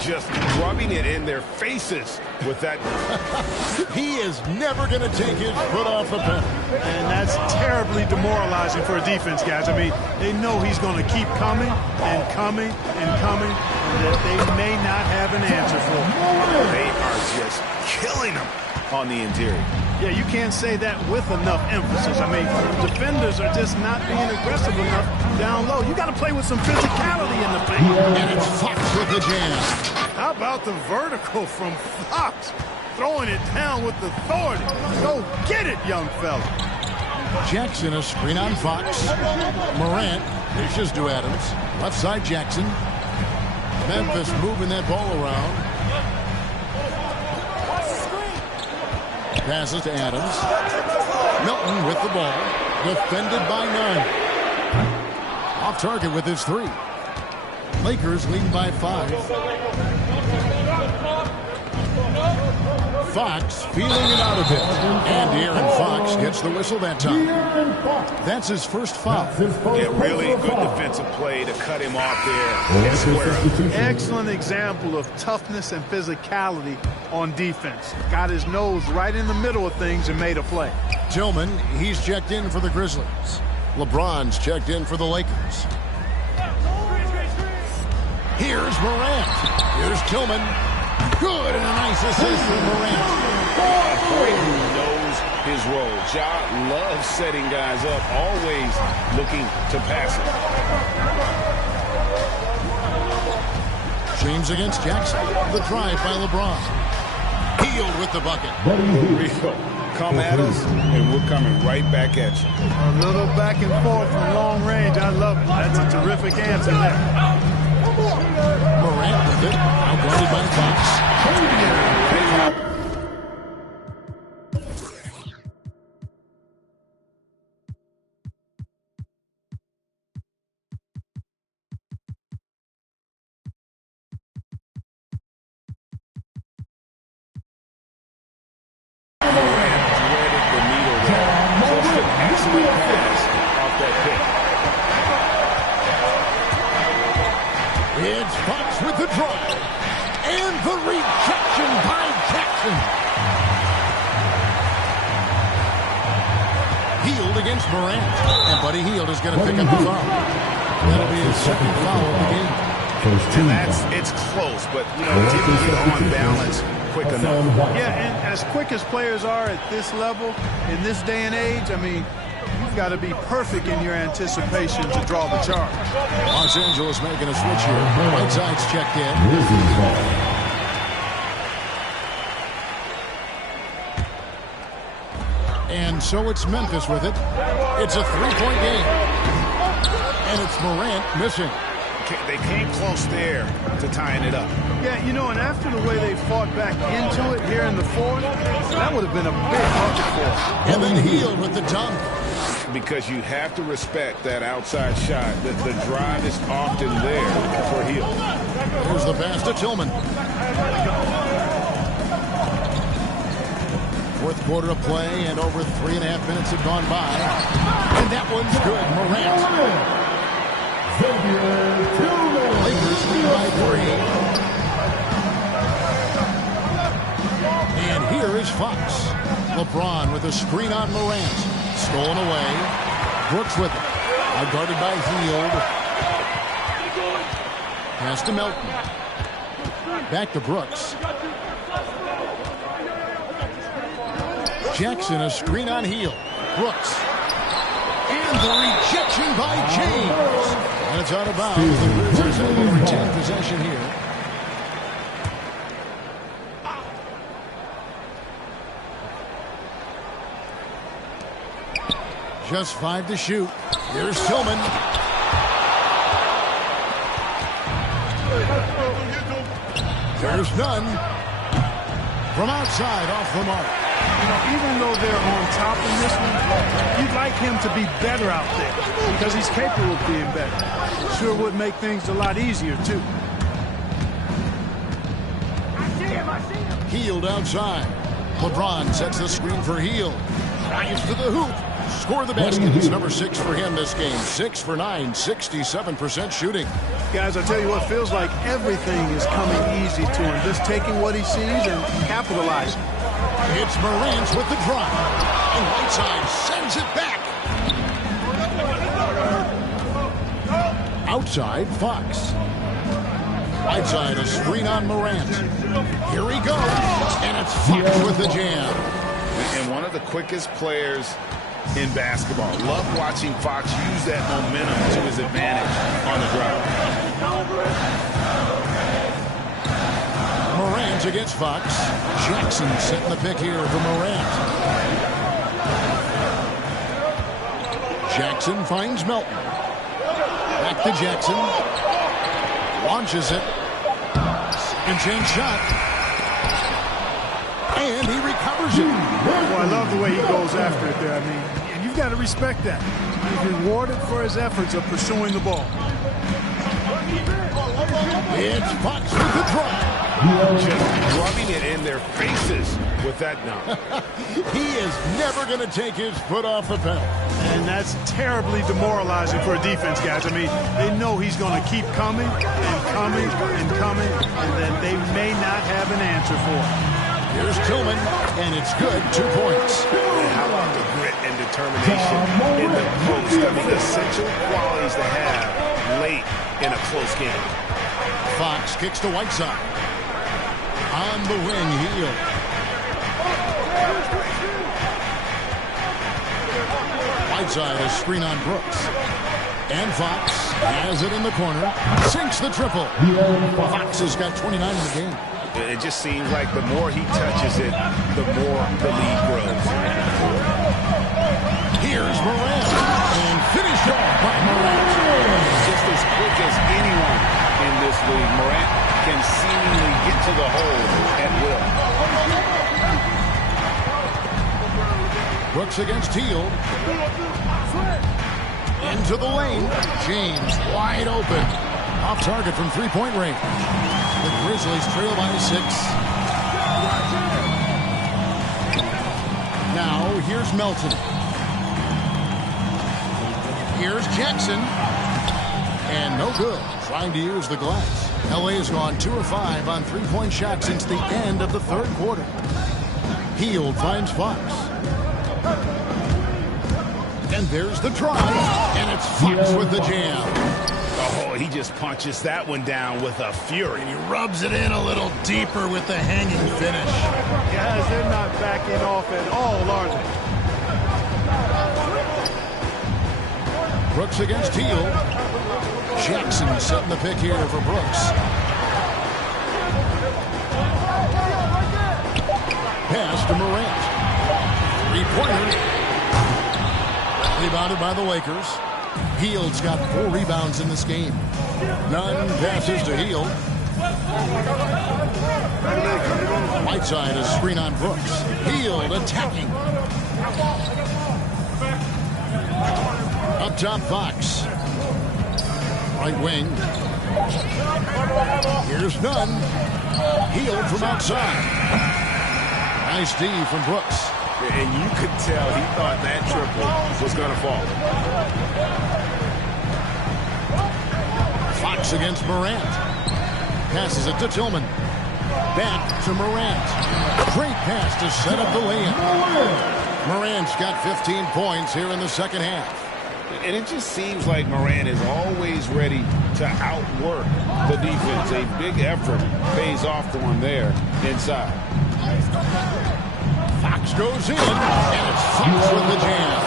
Just rubbing it in their faces with that. He is never going to take his foot off the pedal. And that's terribly demoralizing for a defense, guys. I mean, they know he's going to keep coming and coming and coming, and that they may not have an answer for him. They are just killing him on the interior. Yeah, you can't say that with enough emphasis. I mean, defenders are just not being aggressive enough down low. You got to play with some physicality in the paint. And it's Fox with the jam. How about the vertical from Fox? Throwing it down with authority. Go get it, young fella. Jackson a screen on Fox. Morant dishes to Adams. Left side Jackson. Memphis moving that ball around. Passes to Adams. Milton with the ball. Defended by Nunn. Off target with his 3. Lakers leading by 5. Fox feeling it out a bit. And De'Aaron Fox gets the whistle that time. That's his first foul. Yeah, really good defensive play to cut him off there and square up. Excellent example of toughness and physicality on defense. Got his nose right in the middle of things and made a play. Tillman, he's checked in for the Grizzlies. LeBron's checked in for the Lakers. Here's Morant. Here's Tillman. Good, and a nice assist from Morant. A point who knows his role. Ja loves setting guys up, always looking to pass it. James against Jackson. The drive by LeBron. Hield with the bucket. Come at us, and we're coming right back at you. A little back and forth from long range. I love it. That's a terrific answer there. Morant with it. Outguarded by Fox. Jackson. Hield against Morant. And Buddy Hield is going to pick up the foul. That'll be his second foul of the game. And it's close, but didn't get on balance quick enough. Yeah, and as quick as players are at this level, in this day and age, I mean, you've got to be perfect in your anticipation to draw the charge. Los Angeles making a switch here. Whiteside's checked in. And so it's Memphis with it. It's a three-point game. And it's Morant missing. They came close there to tying it up. Yeah, and after the way they fought back into it here in the fourth, that would have been a big bucket for them. And then Hield with the dunk. Because you have to respect that outside shot. The drive is often there for Hield. Here's the pass to Tillman. Fourth quarter of play, and over 3.5 minutes have gone by. And that one's good. Morant. Lakers lead by 3. And here is Fox. LeBron with a screen on Morant. Stolen away. Brooks with it. Guarded by Hield. Pass to Melton. Back to Brooks. Jackson, a screen on Hield. Brooks. And the rejection by James. And it's out of bounds. The Grizzlies able to retain possession here. Just 5 to shoot. Here's Tillman. There's none. From outside, off the mark. Even though they're on top in this one, you'd like him to be better out there because he's capable of being better. Sure would make things a lot easier, too. Hield outside. LeBron sets the screen for Hield. Drives to the hoop. Score the basket. It's number 6 for him this game. 6 for 9, 67% shooting. Guys, I tell you what, feels like everything is coming easy to him. Just taking what he sees and capitalizing. It's Morant with the drive. And Whiteside sends it back. Outside, Fox. Whiteside, a screen on Morant. Here he goes. And it's Fox with the jam. And one of the quickest players in basketball. Love watching Fox use that momentum to his advantage on the drive. Morant against Fox. Jackson setting the pick here for Morant. Jackson finds Melton. Back to Jackson. Launches it. Second chance shot. And he recovers it. Well, I love the way he goes after it there. I mean, and you've got to respect that. He's rewarded for his efforts of pursuing the ball. It's Fox with the drive. Just rubbing it in their faces with that dunk. He is never going to take his foot off the pedal. And that's terribly demoralizing for a defense, guys. I mean, they know he's going to keep coming and coming and coming, and then they may not have an answer for it. Here's Tillman, and it's good. 2 points. How about the grit and determination in the post? I mean, essential qualities to have late in a close game. Fox kicks to Whiteside. On the wing, Hield. Whiteside, a screen on Brooks. And Fox has it in the corner. Sinks the triple. Fox has got 29 in the game. It just seems like the more he touches it, the more the lead grows. Here's Morant. And finished off by Morant. Just as quick as anyone in this league, Morant can seemingly get to the hole at will. Brooks against Hield. Into the lane. James wide open. Off target from three-point range. The Grizzlies trail by 6. Now, here's Melton. Here's Jackson. And no good. Trying to use the glass. LA has gone 2 of 5 on three-point shots since the end of the third quarter. Hield finds Fox. And there's the try. And it's Fox with the jam. Oh, he just punches that one down with a fury. And he rubs it in a little deeper with the hanging finish. Guys, they're not backing off at all, are they? Brooks against Hield. Jackson setting the pick here for Brooks. Pass to Morant. Three-pointer. Rebounded by the Lakers. Hield's got 4 rebounds in this game. Nunn passes to Hield. Whiteside a screen on Brooks. Hield attacking. Up top, Fox. Right wing. Here's Nunn. Hield from outside. Nice D from Brooks. And you could tell he thought that triple was going to fall. Fox against Morant. Passes it to Tillman. Back to Morant. Great pass to set up the layup. Morant's got 15 points here in the second half. And it just seems like Morant is always ready to outwork the defense. A big effort pays off for him there inside. Fox goes in, and it's Fox with the jam.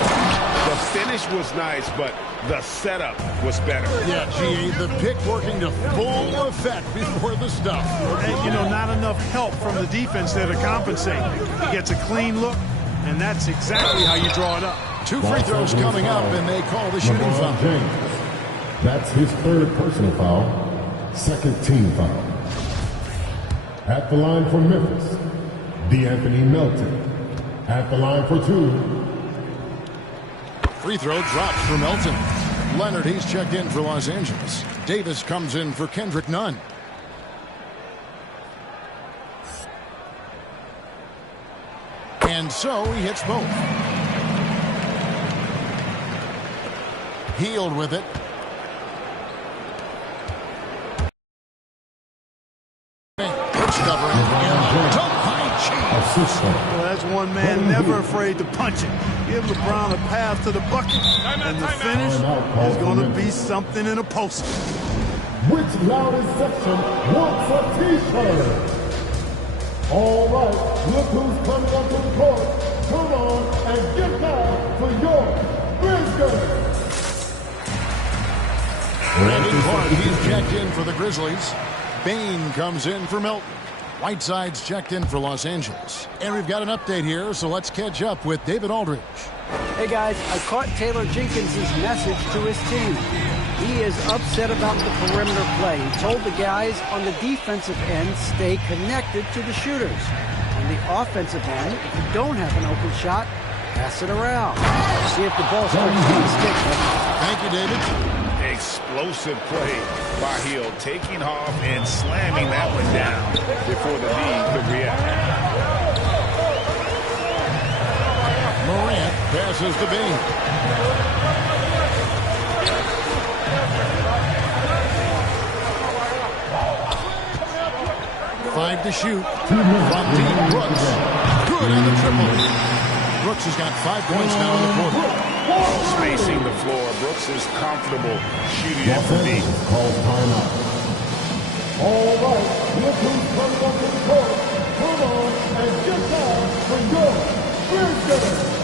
The finish was nice, but the setup was better. Yeah, G.A., the pick working to full effect before the stuff. And, you know, not enough help from the defense there to compensate. He gets a clean look, and that's exactly how you draw it up. 2 free throws coming up, and they call the shooting foul. That's his 3rd personal foul, 2nd team foul. At the line for Memphis, DeAnthony Melton. At the line for 2. Free throw drops for Melton. Leonard, he's checked in for Los Angeles. Davis comes in for Kendrick Nunn. And so he hits both. Hield with it. It's covering it. Well, that's one man never afraid to punch it. Give LeBron a path to the bucket, and the finish is going to be something in a poster. Which loudest section wants a T-shirt? All right, look who's coming up to the court. Come on and get down for your Grizzlies. Randy Clark, he's checked in for the Grizzlies. Bain comes in for Milton. Whiteside's checked in for Los Angeles. And we've got an update here, so let's catch up with David Aldridge. Hey guys, I caught Taylor Jenkins' message to his team. He is upset about the perimeter play. He told the guys on the defensive end stay connected to the shooters. On the offensive end, if you don't have an open shot, pass it around. See if the ball starts to stick. Thank you, David. Explosive play by Hield, taking off and slamming that one down before the lead could react. Morant passes to Bain. Five to shoot. From Dean Brooks. Good on the triple. Brooks has got 5 points now in the quarter. Spacing the floor. Brooks is comfortable shooting it from deep. Calls timeout. All right, look who's coming up to the court. Come on and get down for your Grizzlies.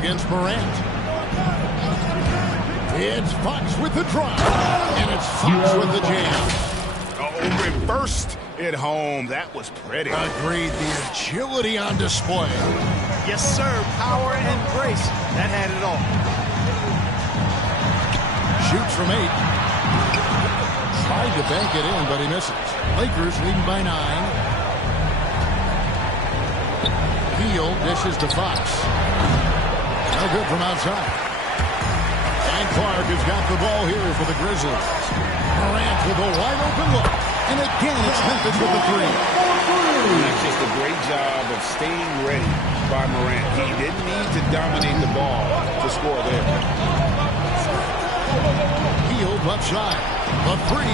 against Morant. It's Fox with the drive. And it's Fox with the jam. Oh, reversed it home. That was pretty. Agreed. The agility on display. Yes, sir. Power and grace. That had it all. Shoots from 8. Tried to bank it in, but he misses. Lakers leading by 9. Hield dishes to Fox. No good from outside. And Clark has got the ball here for the Grizzlies. Morant with a wide open look. And again, it's Memphis with the 3. That's just a great job of staying ready by Morant. He didn't need to dominate the ball to score there. Hield left side. The 3.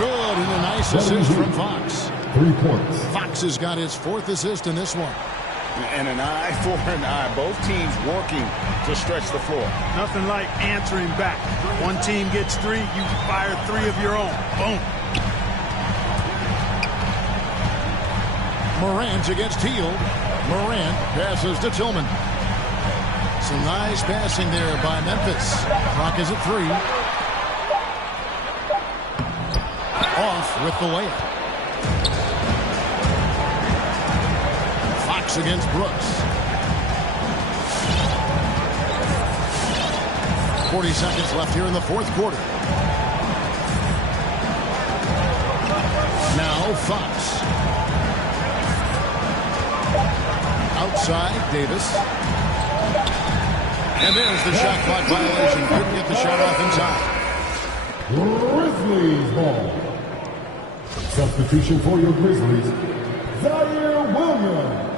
Good, and a nice assist from Fox. 3 points. Fox has got his 4th assist in this one. And an eye for an eye. Both teams working to stretch the floor. Nothing like answering back. One team gets 3, you fire 3 of your own. Boom. Morant against Hield. Morant passes to Tillman. Some nice passing there by Memphis. Clock is at 3. Off with the layup. Fox against Brooks. 40 seconds left here in the 4th quarter. Now Fox. Outside, Davis. And there's the shot clock violation. Couldn't get the shot off in time. Grizzlies ball. Substitution for your Grizzlies, Zaire Williams.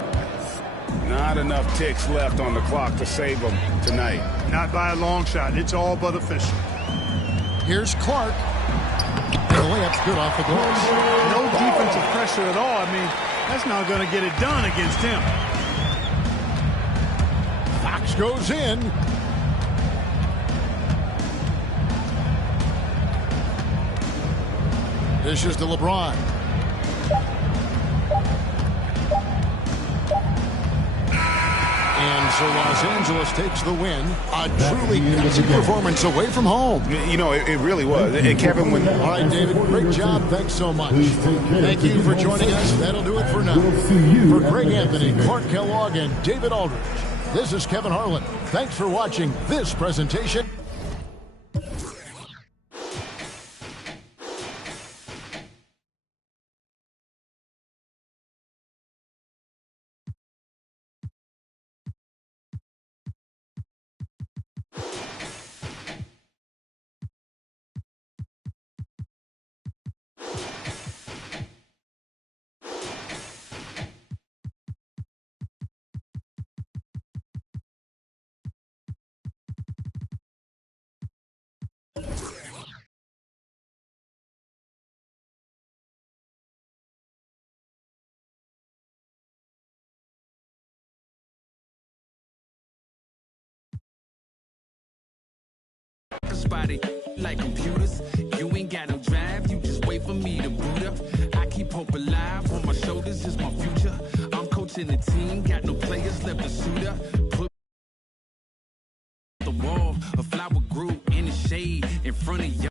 Not enough ticks left on the clock to save them tonight. Not by a long shot. It's all but official. Here's Clark. And the layup's good off the glass. No defensive pressure at all. I mean, that's not going to get it done against him. Fox goes in. Dishes to LeBron. And so Los Angeles takes the win. A truly gutsy performance away from home. You know, it really was. And Kevin, when... All right, David, great job. Thanks so much. Thank you for joining us. That'll do it for now. For Greg Anthony, Clark Kellogg, and David Aldridge, this is Kevin Harlan. Thanks for watching this presentation. Spotty like computers. You ain't got no drive, you just wait for me to boot up. I keep hope alive, on my shoulders is my future. I'm coaching the team, got no players left to suit up. Put the wall, a flower grew in the shade in front of you.